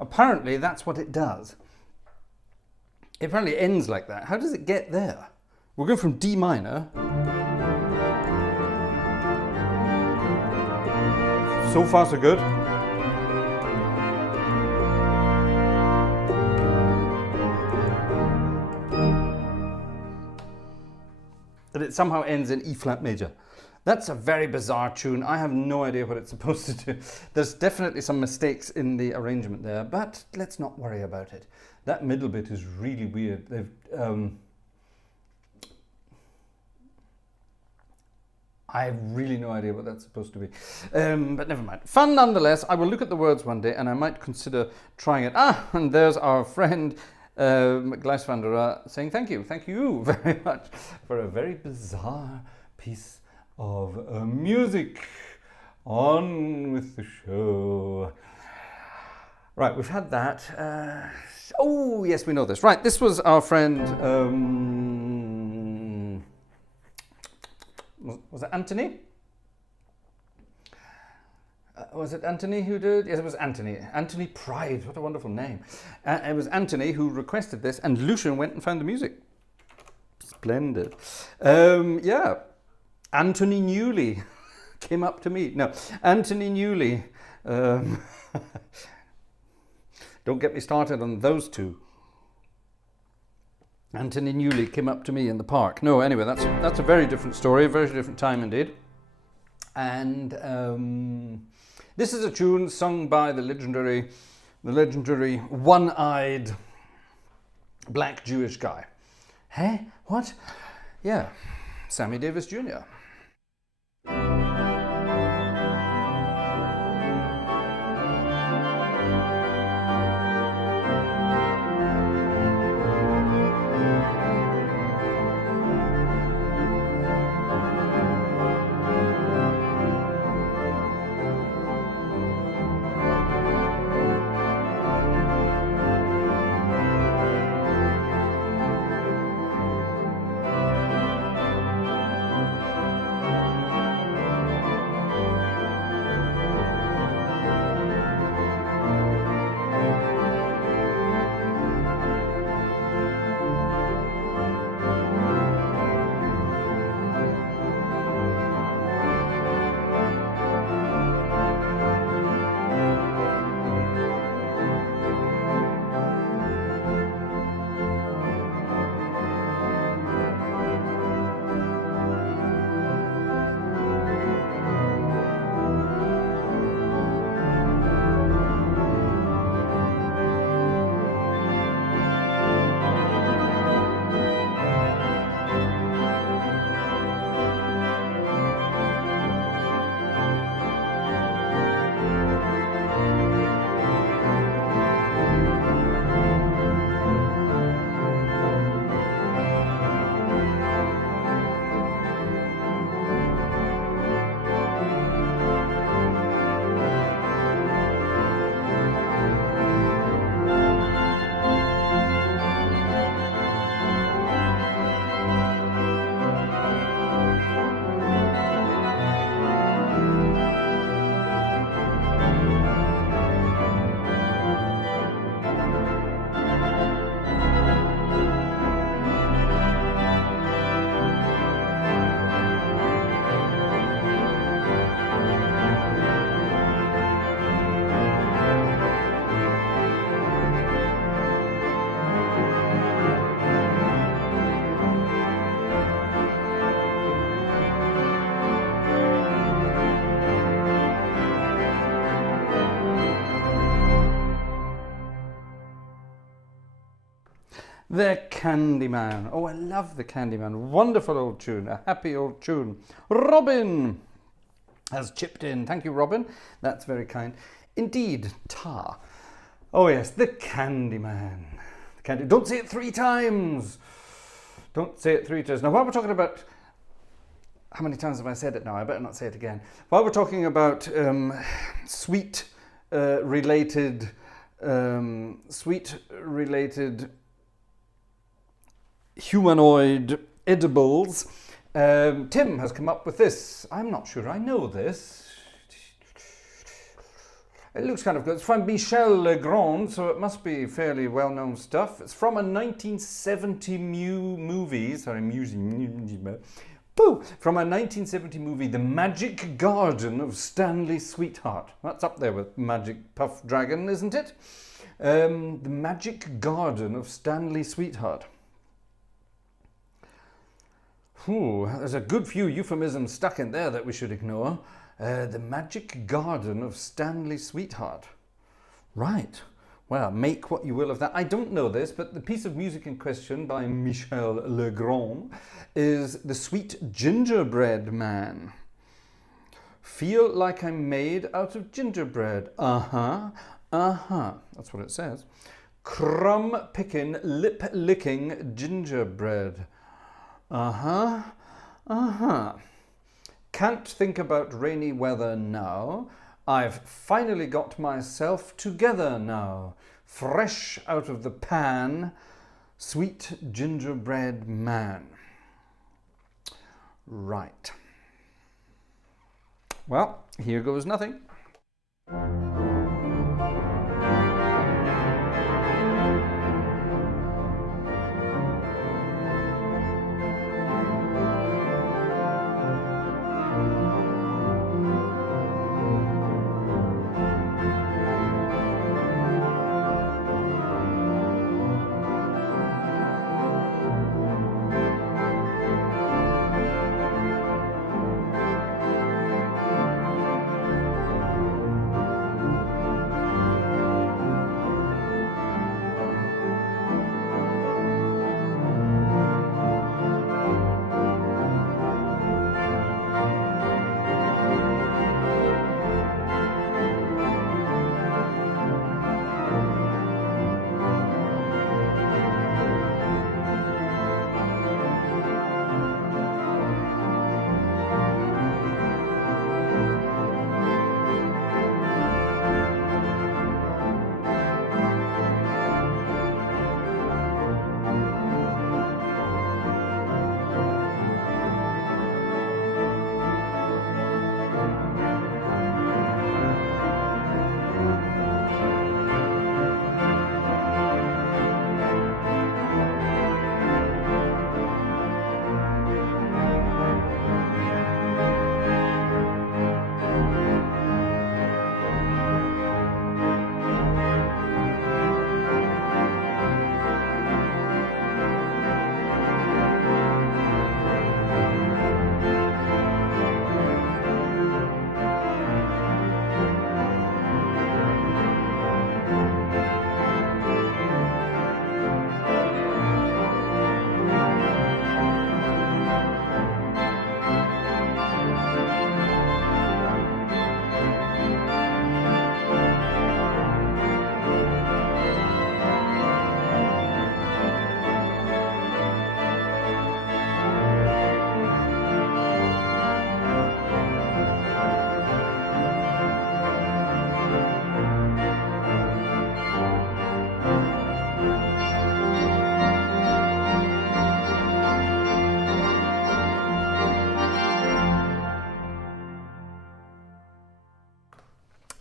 Apparently that's what it does. It apparently ends like that. How does it get there? We're going from D minor. So far so good. And it somehow ends in E flat major. That's a very bizarre tune. I have no idea what it's supposed to do. There's definitely some mistakes in the arrangement there, but let's not worry about it. That middle bit is really weird. They've I have really no idea what that's supposed to be. But never mind. Fun nonetheless. I will look at the words one day and I might consider trying it. Ah, and there's our friend Gleiswanderer saying thank you. Thank you very much for a very bizarre piece of music. On with the show. Right, we've had that. Oh, yes, we know this. Right, this was our friend, was it Anthony? Was it Anthony who did? Yes, it was Anthony. Anthony Pride. What a wonderful name. It was Anthony who requested this, and Lucian went and found the music. Splendid. Yeah. Anthony Newley came up to me. No, Anthony Newley. Don't get me started on those two. Anthony Newley came up to me in the park. No, anyway, that's a very different story, a very different time indeed. And this is a tune sung by the legendary one-eyed black Jewish guy. Hey, what? Yeah, Sammy Davis Jr. The Candyman. Oh, I love the Candyman. Wonderful old tune. A happy old tune. Robin has chipped in. Thank you, Robin. That's very kind. Indeed, Ta. Oh, yes, the Candyman. Don't say it 3 times. Don't say it 3 times. Now, while we're talking about... How many times have I said it now? I better not say it again. While we're talking about sweet-related humanoid edibles, Tim has come up with this. I'm not sure I know this. It looks kind of good. It's from Michel Legrand, so it must be fairly well-known stuff. It's from a 1970 movie. From a 1970 movie, The Magic Garden of Stanley Sweetheart. That's up there with Magic Puff Dragon, isn't it? The Magic Garden of Stanley Sweetheart. Ooh, there's a good few euphemisms stuck in there that we should ignore. The Magic Garden of Stanley Sweetheart. Right. Well, make what you will of that. I don't know this, but the piece of music in question by Michel Legrand is The Sweet Gingerbread Man. Feel like I'm made out of gingerbread. Uh-huh. That's what it says. Crumb-picking, lip-licking gingerbread. Can't think about rainy weather now. I've finally got myself together now. Fresh out of the pan, sweet gingerbread man. Right. Well, here goes nothing.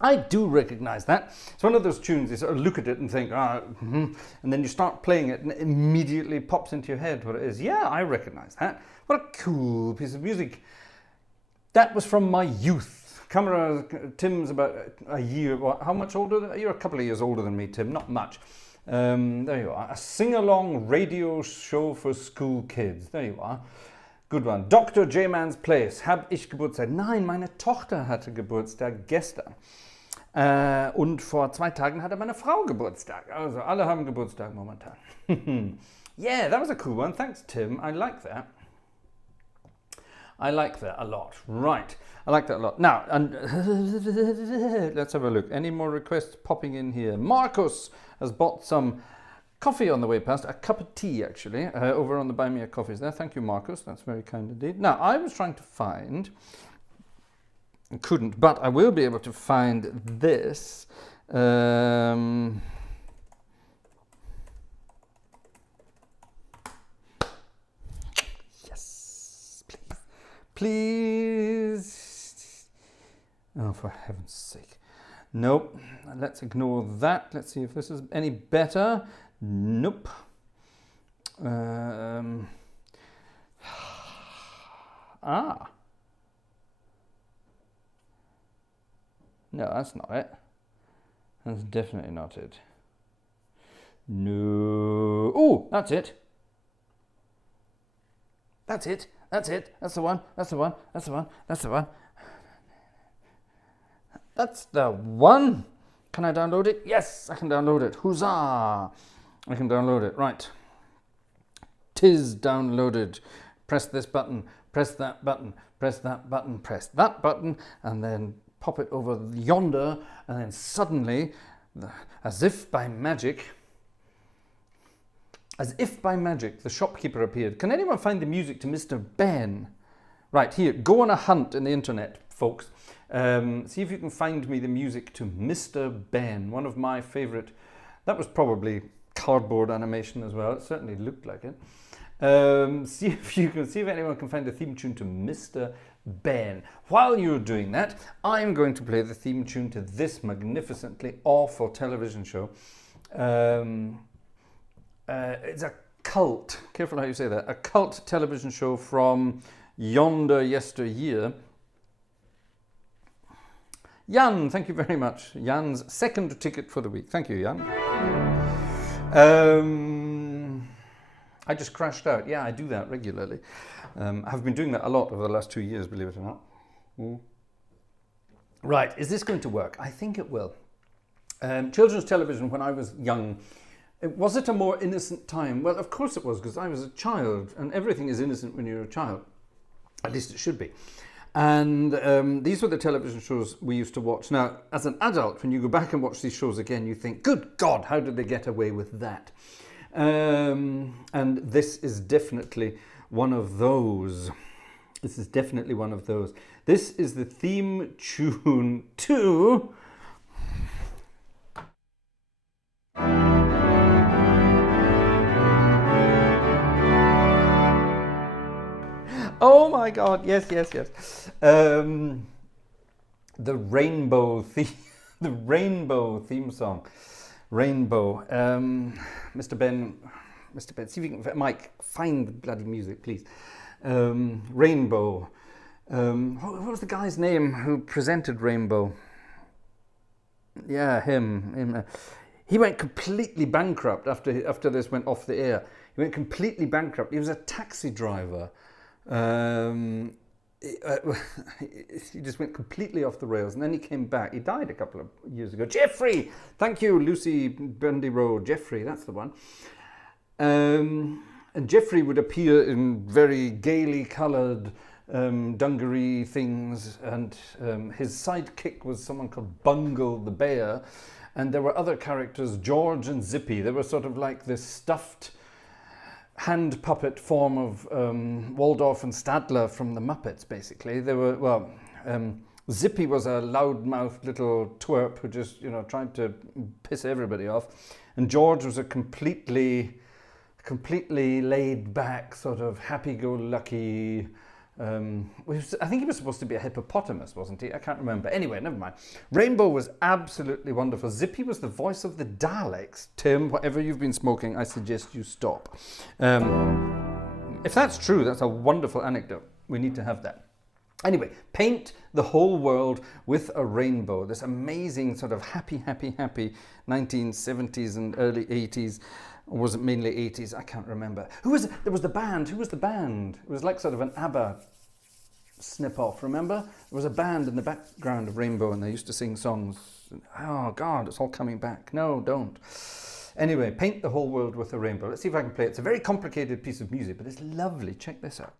I do recognize that. It's one of those tunes you sort of look at it and think, and then you start playing it and it immediately pops into your head what it is. Yeah, I recognize that. What a cool piece of music. That was from my youth. Tim's about a year, how much older? You're a couple of years older than me, Tim, not much. There you are. A sing-along radio show for school kids. There you are. Good one. Dr. J-Man's Place. Hab ich Geburtstag? Nein, meine Tochter hatte Geburtstag gestern. Und vor 2 Tagen hatte meine Frau Geburtstag. Also alle haben Geburtstag momentan. Yeah, that was a cool one. Thanks, Tim. I like that. I like that a lot. Right. I like that a lot. Now, and let's have a look. Any more requests popping in here? Marcus has bought some coffee on the way past. A cup of tea, actually, over on the Buy Me a Coffees there. Thank you, Marcus. That's very kind indeed. Now, I was trying to find... couldn't, but I will be able to find this. Yes, please. Oh, for heaven's sake. Nope, let's ignore that. Let's see if this is any better. Nope. No, that's not it. That's definitely not it. No. Oh, that's it. That's it. That's it. That's the one. That's the one. That's the one. That's the one. That's the one. Can I download it? Yes, I can download it. Huzzah! I can download it. Right. 'Tis downloaded. Press this button. Press that button. Press that button. Press that button. And then pop it over yonder, and then suddenly, as if by magic, the shopkeeper appeared. Can anyone find the music to Mr. Ben? Right, here, go on a hunt in the internet, folks. See if you can find me the music to Mr. Ben, one of my favorite. That was probably cardboard animation as well. It certainly looked like it. See if anyone can find a theme tune to Mr. Ben. While you're doing that, I'm going to play the theme tune to this magnificently awful television show. It's a cult, careful how you say that, a cult television show from yonder yesteryear. Jan, thank you very much. Jan's second ticket for the week. Thank you, Jan. I just crashed out. Yeah, I do that regularly. I've been doing that a lot over the last 2 years, believe it or not. Right, is this going to work? I think it will. Children's television when I was young, was it a more innocent time? Well, of course it was, because I was a child, and everything is innocent when you're a child. At least it should be. And these were the television shows we used to watch. Now, as an adult, when you go back and watch these shows again, you think, good God, how did they get away with that? And this is definitely one of those. This is definitely one of those. This is the theme tune to... Oh my God, yes, yes, yes. The rainbow theme, the rainbow theme song. Rainbow. Mr. Ben, see if you can, Mike, find the bloody music, please. Rainbow. What was the guy's name who presented Rainbow? Yeah, him. He went completely bankrupt after this went off the air. He went completely bankrupt. He was a taxi driver. He just went completely off the rails, and then he came back. He died a couple of years ago. Jeffrey! Thank you, Lucy Bundy Road. Jeffrey, that's the one. And Jeffrey would appear in very gaily coloured dungaree things, and his sidekick was someone called Bungle the Bear, and there were other characters, George and Zippy. They were sort of like this stuffed hand puppet form of Waldorf and Stadler from the Muppets, basically. They were, well, Zippy was a loudmouthed little twerp who just, you know, tried to piss everybody off. And George was a completely laid back, sort of happy-go-lucky, I think he was supposed to be a hippopotamus, wasn't he? I can't remember. Anyway, never mind. Rainbow was absolutely wonderful. Zippy was the voice of the Daleks. Tim, whatever you've been smoking, I suggest you stop. If that's true, that's a wonderful anecdote. We need to have that. Anyway, paint the whole world with a rainbow. This amazing sort of happy 1970s and early 80s. Or was it mainly 80s? I can't remember. Who was it? There was the band. Who was the band? It was like sort of an ABBA snip-off, remember? There was a band in the background of Rainbow, and they used to sing songs. Oh, God, it's all coming back. No, don't. Anyway, paint the whole world with a rainbow. Let's see if I can play it. It's a very complicated piece of music, but it's lovely. Check this out.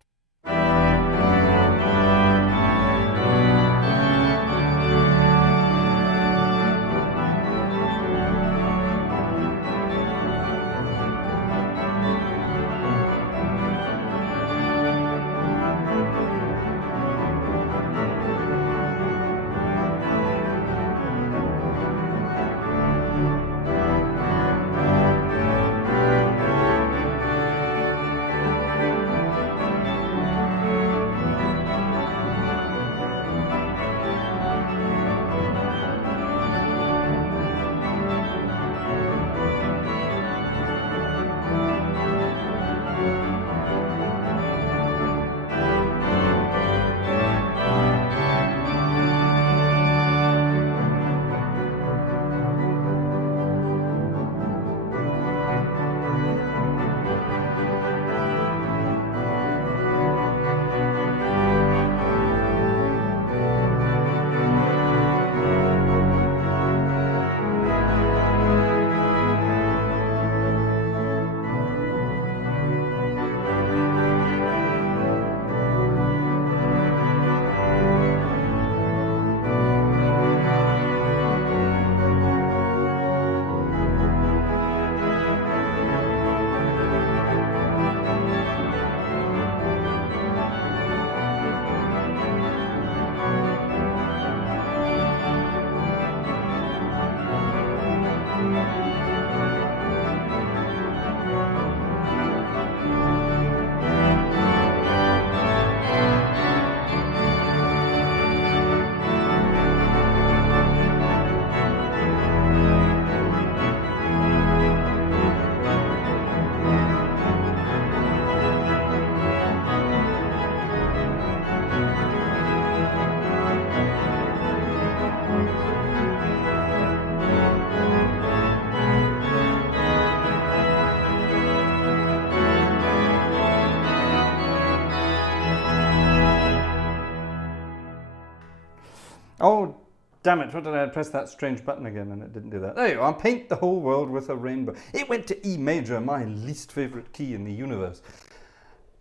Oh, damn it, what did I press that strange button again and it didn't do that. There you are, paint the whole world with a rainbow. It went to E major, my least favourite key in the universe.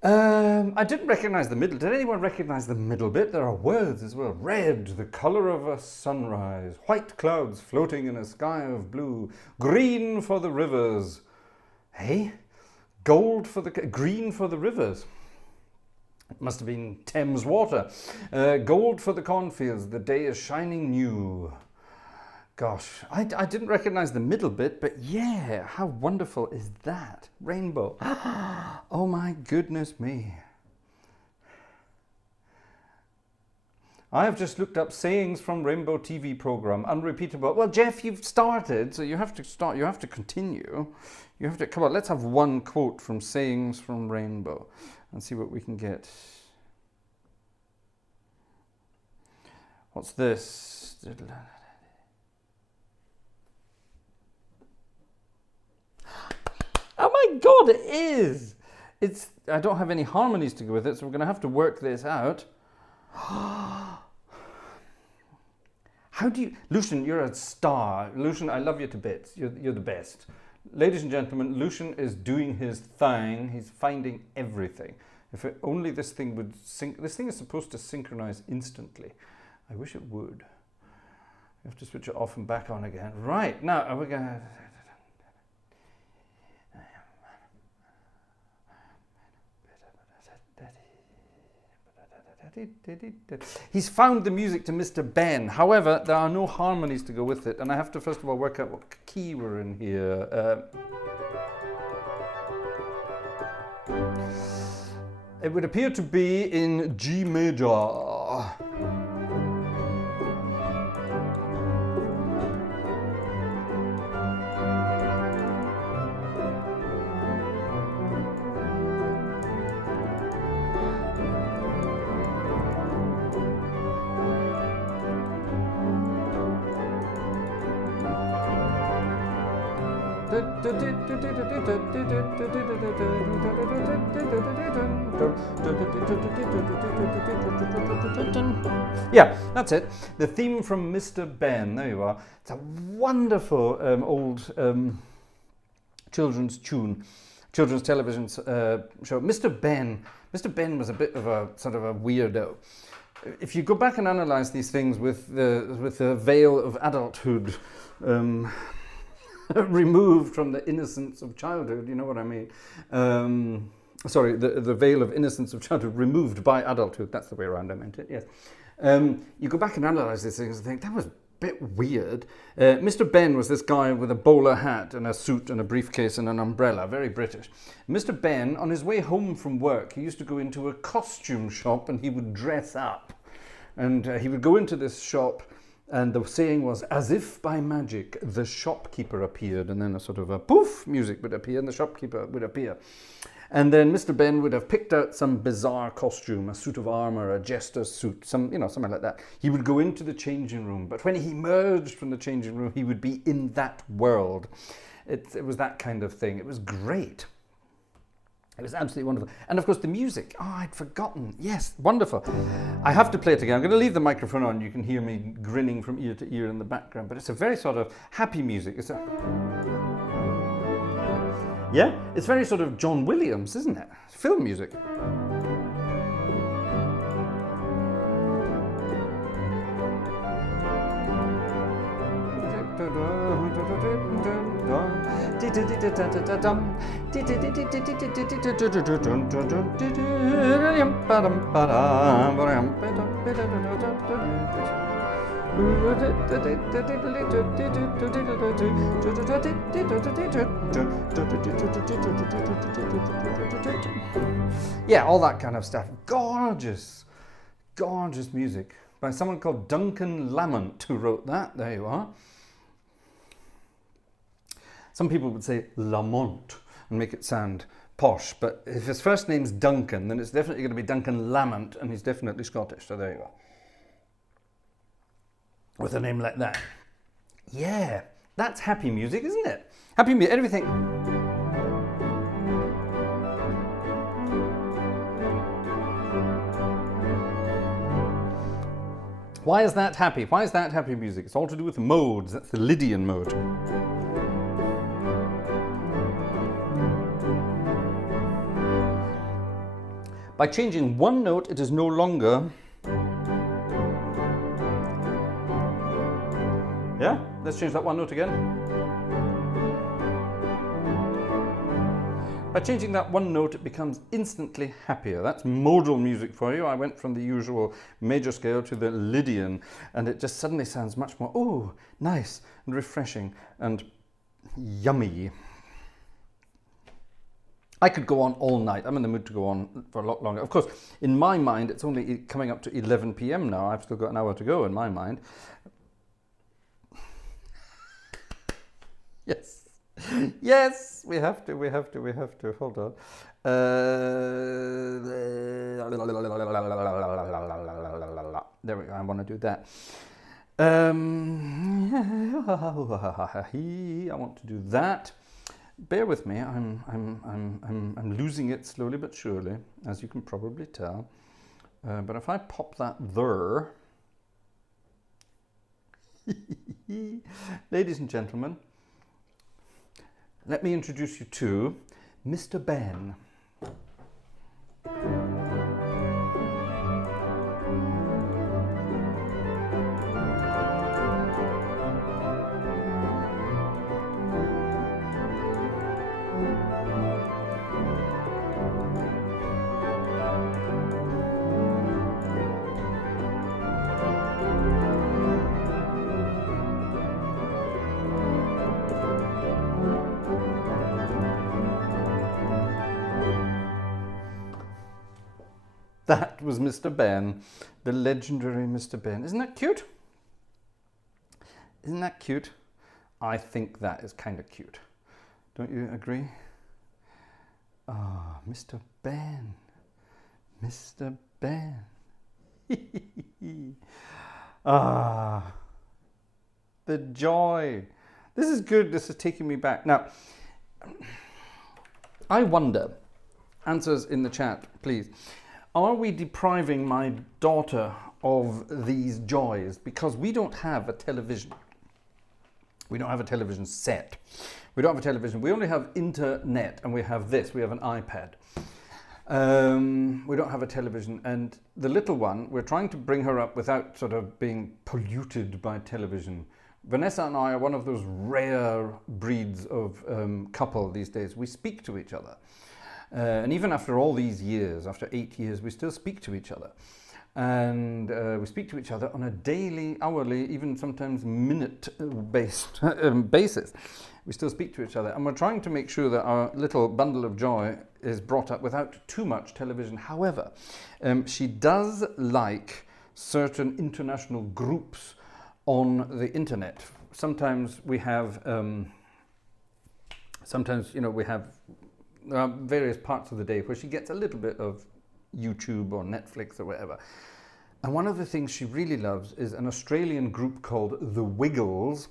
I didn't recognise the middle. Did anyone recognise the middle bit? There are words as well. Red, the colour of a sunrise. White clouds floating in a sky of blue. Green for the rivers. Hey? Gold for the... Green for the rivers. It must have been Thames water. Gold for the cornfields. The day is shining new. Gosh, I didn't recognise the middle bit, but yeah, how wonderful is that? Rainbow. Oh my goodness me. I have just looked up sayings from Rainbow TV programme, unrepeatable. Well, Jeff, you've started, so you have to start, you have to continue. You have to, come on, let's have one quote from sayings from Rainbow and see what we can get. What's this? Oh my God, it is! It's, I don't have any harmonies to go with it, so we're going to have to work this out. How do you... Lucian, you're a star. Lucian, I love you to bits. You're the best. Ladies and gentlemen, Lucian is doing his thing. He's finding everything. If only this thing would sync... This thing is supposed to synchronize instantly. I wish it would. You have to switch it off and back on again. Right, now are we going to... He's found the music to Mr. Ben. However, there are no harmonies to go with it, and I have to first of all work out what key we're in here. It would appear to be in G major. Yeah, that's it. The theme from Mr. Ben. There you are. It's a wonderful old children's tune, children's television show. Mr. Ben. Mr. Ben was a bit of a sort of a weirdo. If you go back and analyse these things with the veil of adulthood removed from the innocence of childhood, you know what I mean? Sorry, the veil of innocence of childhood removed by adulthood. That's the way around I meant it, yes. You go back and analyse these things and think, that was a bit weird. Mr. Ben was this guy with a bowler hat and a suit and a briefcase and an umbrella, very British. Mr. Ben, on his way home from work, he used to go into a costume shop and he would dress up. And he would go into this shop, and the saying was, as if by magic, the shopkeeper appeared, and then a sort of a poof music would appear, and the shopkeeper would appear. And then Mr. Ben would have picked out some bizarre costume, a suit of armour, a jester's suit, something like that. He would go into the changing room, but when he emerged from the changing room, he would be in that world. It was that kind of thing. It was great. It was absolutely wonderful. And of course the music, oh, I'd forgotten. Yes, wonderful. I have to play it again. I'm going to leave the microphone on. You can hear me grinning from ear to ear in the background, but it's a very sort of happy music. It's yeah, it's very sort of John Williams, isn't it? Film music. Yeah, all that kind of stuff. Gorgeous, gorgeous music by someone called Duncan Lamont, who wrote that. There you are. Some people would say Lamont and make it sound posh, but if his first name's Duncan, then it's definitely going to be Duncan Lamont, and he's definitely Scottish, so there you go. With a name like that. Yeah, that's happy music, isn't it? Happy music, everything. Why is that happy? Why is that happy music? It's all to do with modes. That's the Lydian mode. By changing one note, it is no longer... Yeah? Let's change that one note again. By changing that one note, it becomes instantly happier. That's modal music for you. I went from the usual major scale to the Lydian, and it just suddenly sounds much more, oh, nice and refreshing and yummy. I could go on all night. I'm in the mood to go on for a lot longer. Of course, in my mind, it's only coming up to 11 p.m. now. I've still got an hour to go in my mind. Yes. Yes, we have to. Hold on. There we go. I want to do that. I want to do that. Bear with me. I'm losing it slowly but surely, as you can probably tell. But if I pop that there, ladies and gentlemen, let me introduce you to Mr. Ben. That was Mr. Ben, the legendary Mr. Ben. Isn't that cute? Isn't that cute? I think that is kind of cute. Don't you agree? Ah, Mr. Ben. Mr. Ben. Ah, the joy. This is good. This is taking me back. Now, I wonder, answers in the chat, please. Are we depriving my daughter of these joys because we don't have a television? We don't have a television set. We don't have a television. We only have internet, and we have this. We have an iPad. We don't have a television. And the little one, we're trying to bring her up without sort of being polluted by television. Vanessa and I are one of those rare breeds of couple these days. We speak to each other. And even after all these years, after 8 years, we still speak to each other. And we speak to each other on a daily, hourly, even sometimes minute-based basis. We still speak to each other. And we're trying to make sure that our little bundle of joy is brought up without too much television. However, she does like certain international groups on the internet. Sometimes we have, we have various parts of the day where she gets a little bit of YouTube or Netflix or whatever. And one of the things she really loves is an Australian group called The Wiggles.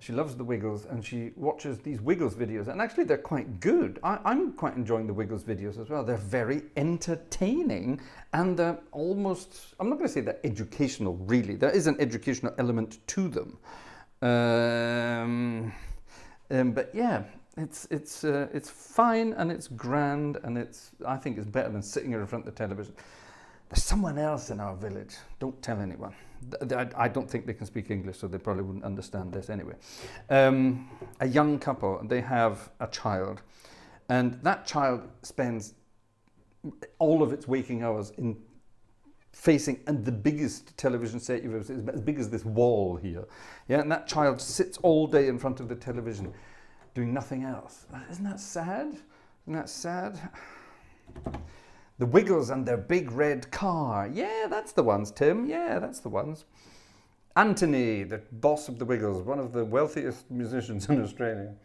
She loves The Wiggles, and she watches these Wiggles videos, and actually they're quite good. I'm quite enjoying the Wiggles videos as well. They're very entertaining, and they're almost, I'm not going to say they're educational, really. There is an educational element to them. But yeah, it's fine, and it's grand, and I think it's better than sitting here in front of the television. There's someone else in our village. Don't tell anyone. I don't think they can speak English, so they probably wouldn't understand this anyway. A young couple, they have a child, and that child spends all of its waking hours in facing and the biggest television set you've ever seen, as big as this wall here. Yeah, and that child sits all day in front of the television, doing nothing else. Isn't that sad? Isn't that sad? The Wiggles and their big red car. Yeah, that's the ones, Tim. Yeah, that's the ones. Anthony, the boss of the Wiggles, one of the wealthiest musicians in Australia.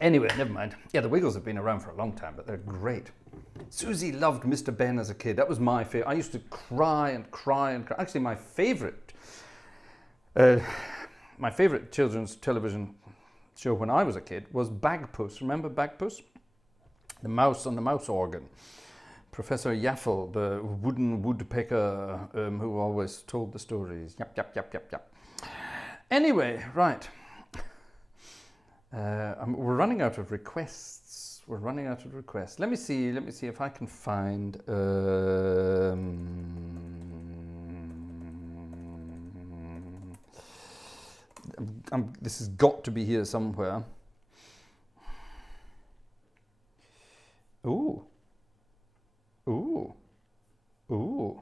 Anyway, never mind. Yeah, the Wiggles have been around for a long time, but they're great. Susie loved Mr. Ben as a kid. That was my favorite. I used to cry and cry and cry. Actually, my favorite children's television show when I was a kid was Bagpuss. Remember Bagpuss? The mouse on the mouse organ. Professor Yaffle, the wooden woodpecker who always told the stories. Yep, yep, yep, yep, yep. Anyway, right. We're running out of requests. We're running out of requests. Let me see if I can find... this has got to be here somewhere. Ooh. Ooh. Ooh.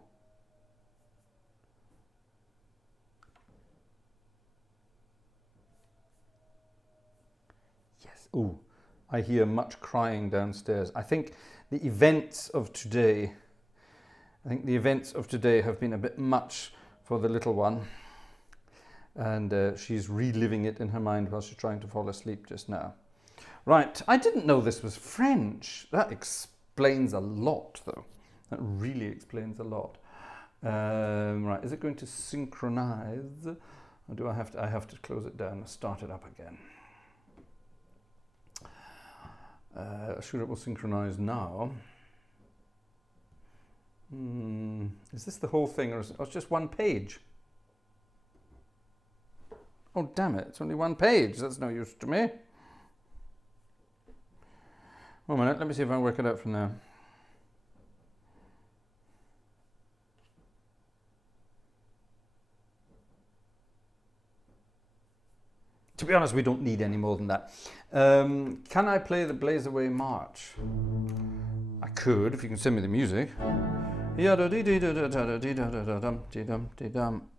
Yes. Ooh. I hear much crying downstairs. I think the events of today have been a bit much for the little one. And she's reliving it in her mind while she's trying to fall asleep just now. Right, I didn't know this was French. That explains a lot, though. That really explains a lot. Right, is it going to synchronize? Or do I have to close it down and start it up again? Sure, it will synchronize now. Is this the whole thing, or is it just one page? Oh, damn it, it's only one page. That's no use to me. One minute, let me see if I can work it out from there. To be honest, we don't need any more than that. Can I play the Blaze Away March? I could, if you can send me the music.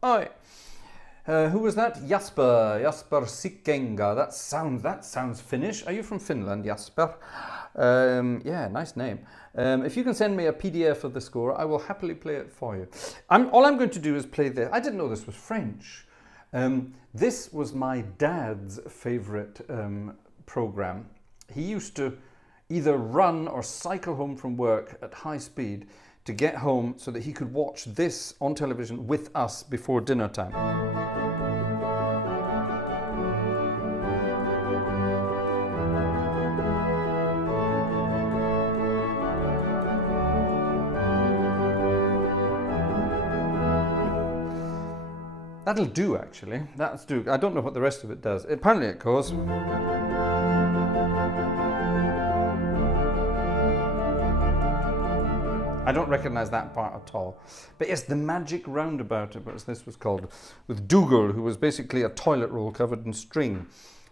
Oi! Who was that? Jasper Sikenga. That sounds Finnish. Are you from Finland, Jasper? Yeah, nice name. If you can send me a PDF of the score, I will happily play it for you. All I'm going to do is play this. I didn't know this was French. This was my dad's favorite program. He used to either run or cycle home from work at high speed to get home so that he could watch this on television with us before dinner time. That'll do, actually. That's do. I don't know what the rest of it does. Apparently it goes. I don't recognise that part at all. But yes, the magic roundabout, as this was called, with Dougal, who was basically a toilet roll covered in string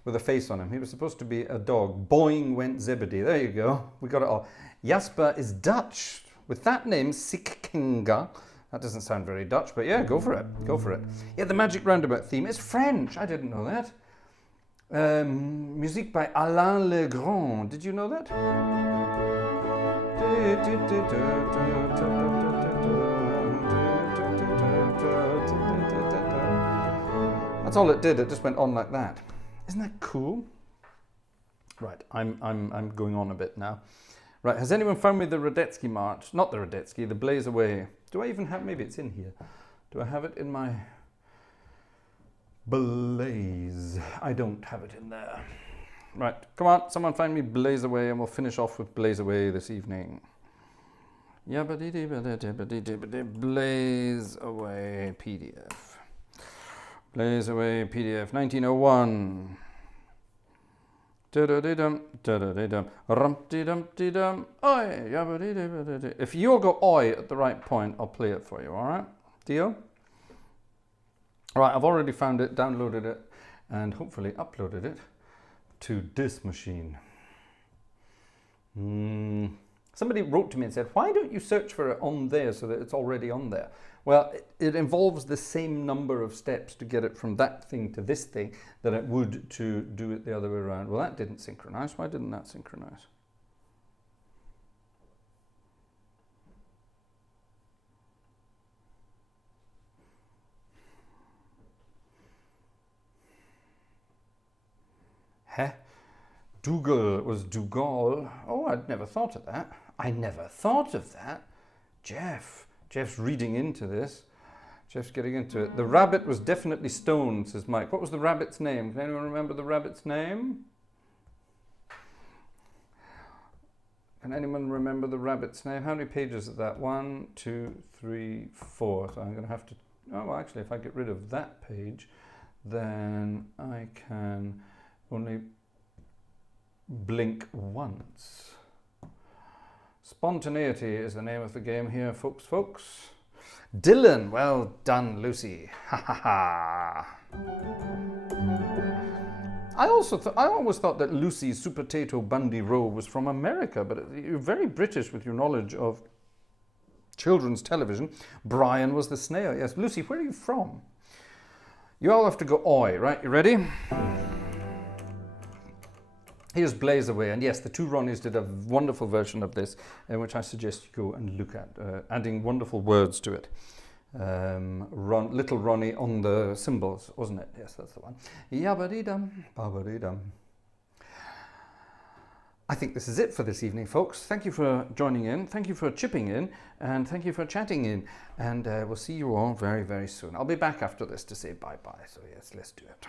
with a face on him. He was supposed to be a dog. Boing went Zebedee. There you go. We got it all. Jasper is Dutch. With that name, Sikenga. That doesn't sound very Dutch, but yeah, go for it. Go for it. Yeah, the magic roundabout theme is French. I didn't know that. Music by Alain Legrand. Did you know that? That's all it did. It just went on like that. Isn't that cool? Right, I'm going on a bit now. Right, has anyone found me the Radetzky March? Not the Radetzky, the Blaze Away. Do I even have, maybe it's in here. Do I have it in my Blaze? I don't have it in there. Right, come on, someone find me Blaze Away and we'll finish off with Blaze Away this evening. Blaze Away PDF. Blaze Away PDF 1901. If you'll go oi at the right point, I'll play it for you, alright? Deal? Alright, I've already found it, downloaded it, and hopefully uploaded it to this machine. Somebody wrote to me and said, why don't you search for it on there so that it's already on there? Well, it involves the same number of steps to get it from that thing to this thing that it would to do it the other way around. Well, that didn't synchronize. Why didn't that synchronize? Heh? Dougal was Dougal. Oh, I'd never thought of that. I never thought of that. Jeff's reading into this. Jeff's getting into it. The rabbit was definitely stoned, says Mike. What was the rabbit's name? Can anyone remember the rabbit's name? Can Can anyone remember the rabbit's name? How many pages is that? 1, 2, 3, 4. So I'm going to have to... Oh, well, actually, if I get rid of that page, then I can only blink once. Spontaneity is the name of the game here, folks. Dylan, well done, Lucy. Ha ha ha. I always thought that Lucy's Supertato Bundy Row was from America, but you're very British with your knowledge of children's television. Brian was the snail. Yes, Lucy, where are you from? You all have to go oi, right? You ready? Here's Blaze Away, and yes, the two Ronnies did a wonderful version of this, which I suggest you go and look at, adding wonderful words to it. Little Ronnie on the cymbals, wasn't it? Yes, that's the one. Yabba-dee-dum, babba-dee-dum. I think this is it for this evening, folks. Thank you for joining in, thank you for chipping in, and thank you for chatting in. And we'll see you all very, very soon. I'll be back after this to say bye-bye, so yes, let's do it.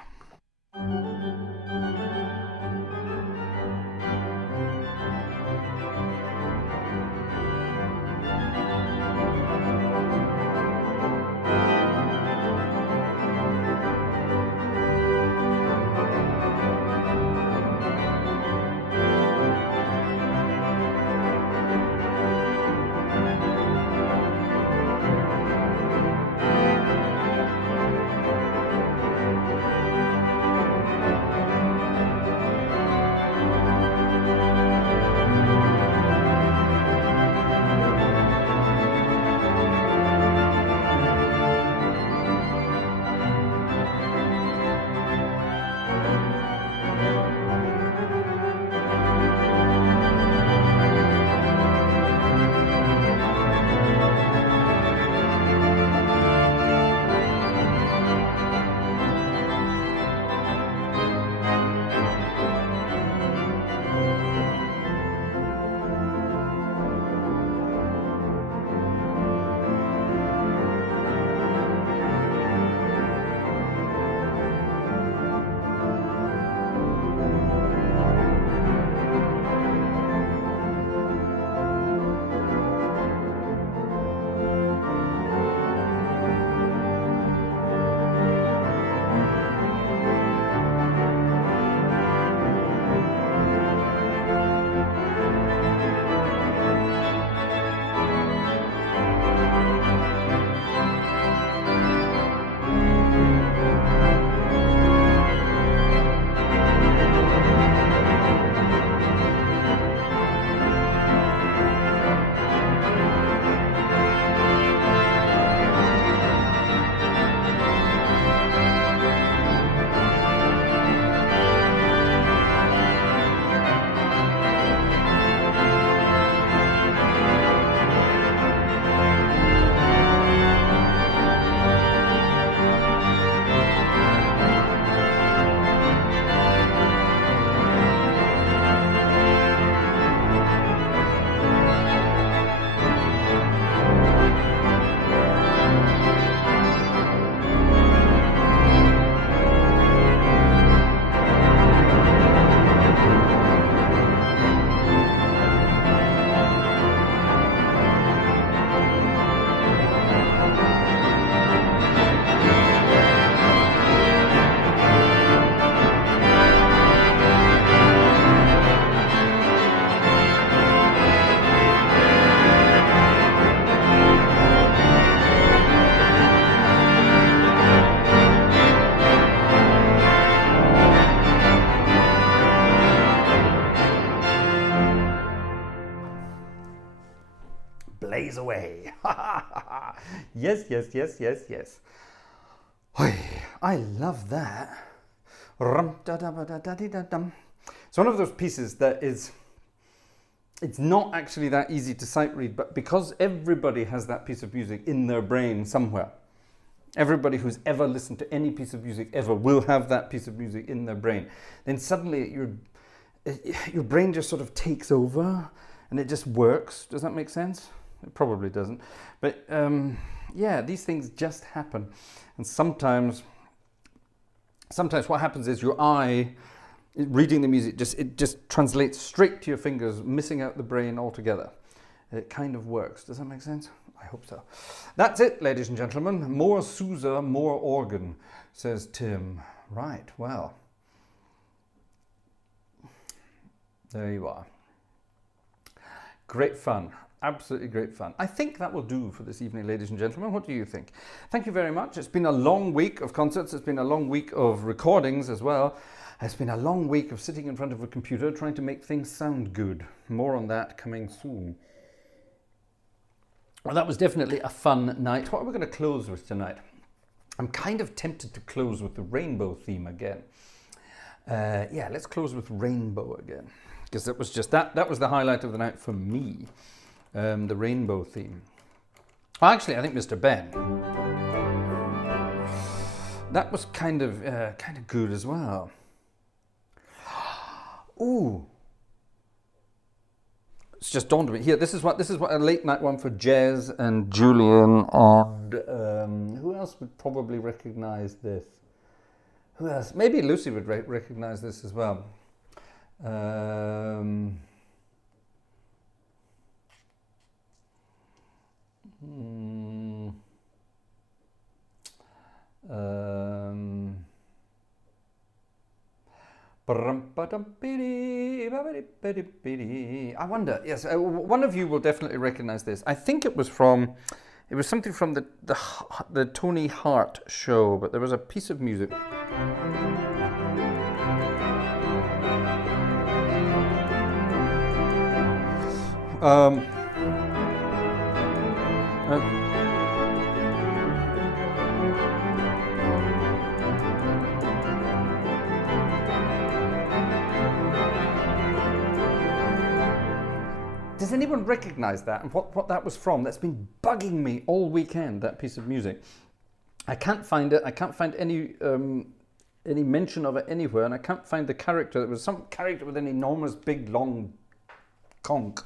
Blaze away. Yes, yes, yes, yes, yes. I love that. It's one of those pieces that is, it's not actually that easy to sight read, but because everybody has that piece of music in their brain somewhere, everybody who's ever listened to any piece of music ever will have that piece of music in their brain. Then suddenly your brain just sort of takes over and it just works. Does that make sense? It probably doesn't. But yeah, these things just happen. And sometimes what happens is your eye reading the music, it just translates straight to your fingers, missing out the brain altogether. It kind of works. Does that make sense? I hope so. That's it, ladies and gentlemen. More Sousa, more organ, says Tim. Right, well. There you are. Great fun. Absolutely great fun. I think that will do for this evening, ladies and gentlemen. What do you think? Thank you very much. It's been a long week of concerts. It's been a long week of recordings as well. It's been a long week of sitting in front of a computer trying to make things sound good. More on that coming soon. Well, that was definitely a fun night. What are we going to close with tonight? I'm kind of tempted to close with the rainbow theme again. Yeah, let's close with rainbow again. Because that was just that was the highlight of the night for me. The rainbow theme. Well, actually, I think Mr. Ben. That was kind of good as well. Ooh. It's just dawned on me. Here, this is what a late night one for Jez and Julian and who else would probably recognise this? Who else? Maybe Lucy would recognise this as well. I wonder, yes, one of you will definitely recognize this. I think it was something from the Tony Hart show, but there was a piece of music. Does anyone recognize that and what that was from? That's been bugging me all weekend, that piece of music. I can't find it. I can't find any mention of it anywhere, and I can't find the character. There was some character with an enormous, big, long conch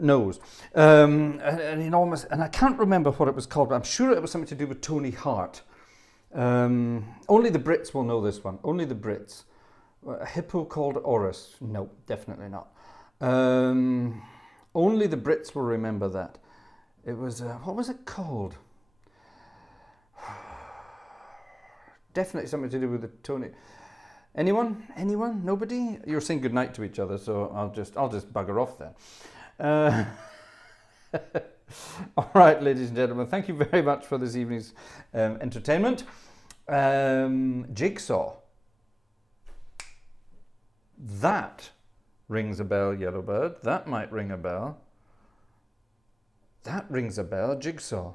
nose. An enormous, and I can't remember what it was called, but I'm sure it was something to do with Tony Hart. Only the Brits will know this one. Only the Brits. A hippo called Oris. No, definitely not. Only the Brits will remember that. It was, what was it called? Definitely something to do with the Tony. Anyone? Anyone? Nobody? You're saying goodnight to each other, so I'll just bugger off then. All right, ladies and gentlemen, thank you very much for this evening's entertainment. Jigsaw. That rings a bell, Yellowbird. That might ring a bell. That rings a bell, Jigsaw.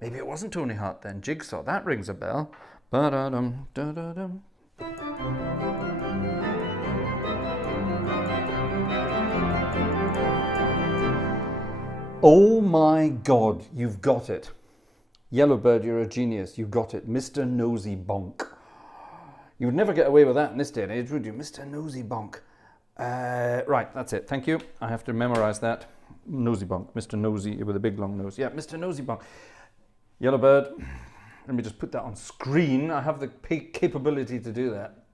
Maybe it wasn't Tony Hart then. Jigsaw, that rings a bell. Ba-da-dum, da-da-dum. Oh my God, you've got it. Yellowbird, you're a genius. You got it. Mr. Nosy Bonk. You would never get away with that in this day and age, would you? Mr. Nosy Bonk. Right, that's it. Thank you. I have to memorize that. Nosy Bonk. Mr. Nosy with a big long nose. Yeah, Mr. Nosy Bonk. Yellowbird. Let me just put that on screen. I have the capability to do that.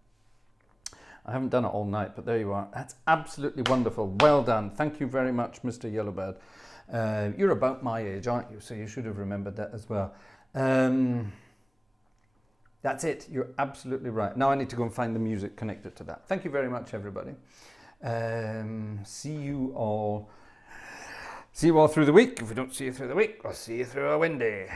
I haven't done it all night, but there you are. That's absolutely wonderful. Well done. Thank you very much, Mr. Yellowbird. You're about my age, aren't you? So you should have remembered that as well. That's it. You're absolutely right. Now I need to go and find the music connected to that. Thank you very much, everybody. See you all through the week. If we don't see you through the week, I'll see you through a windy.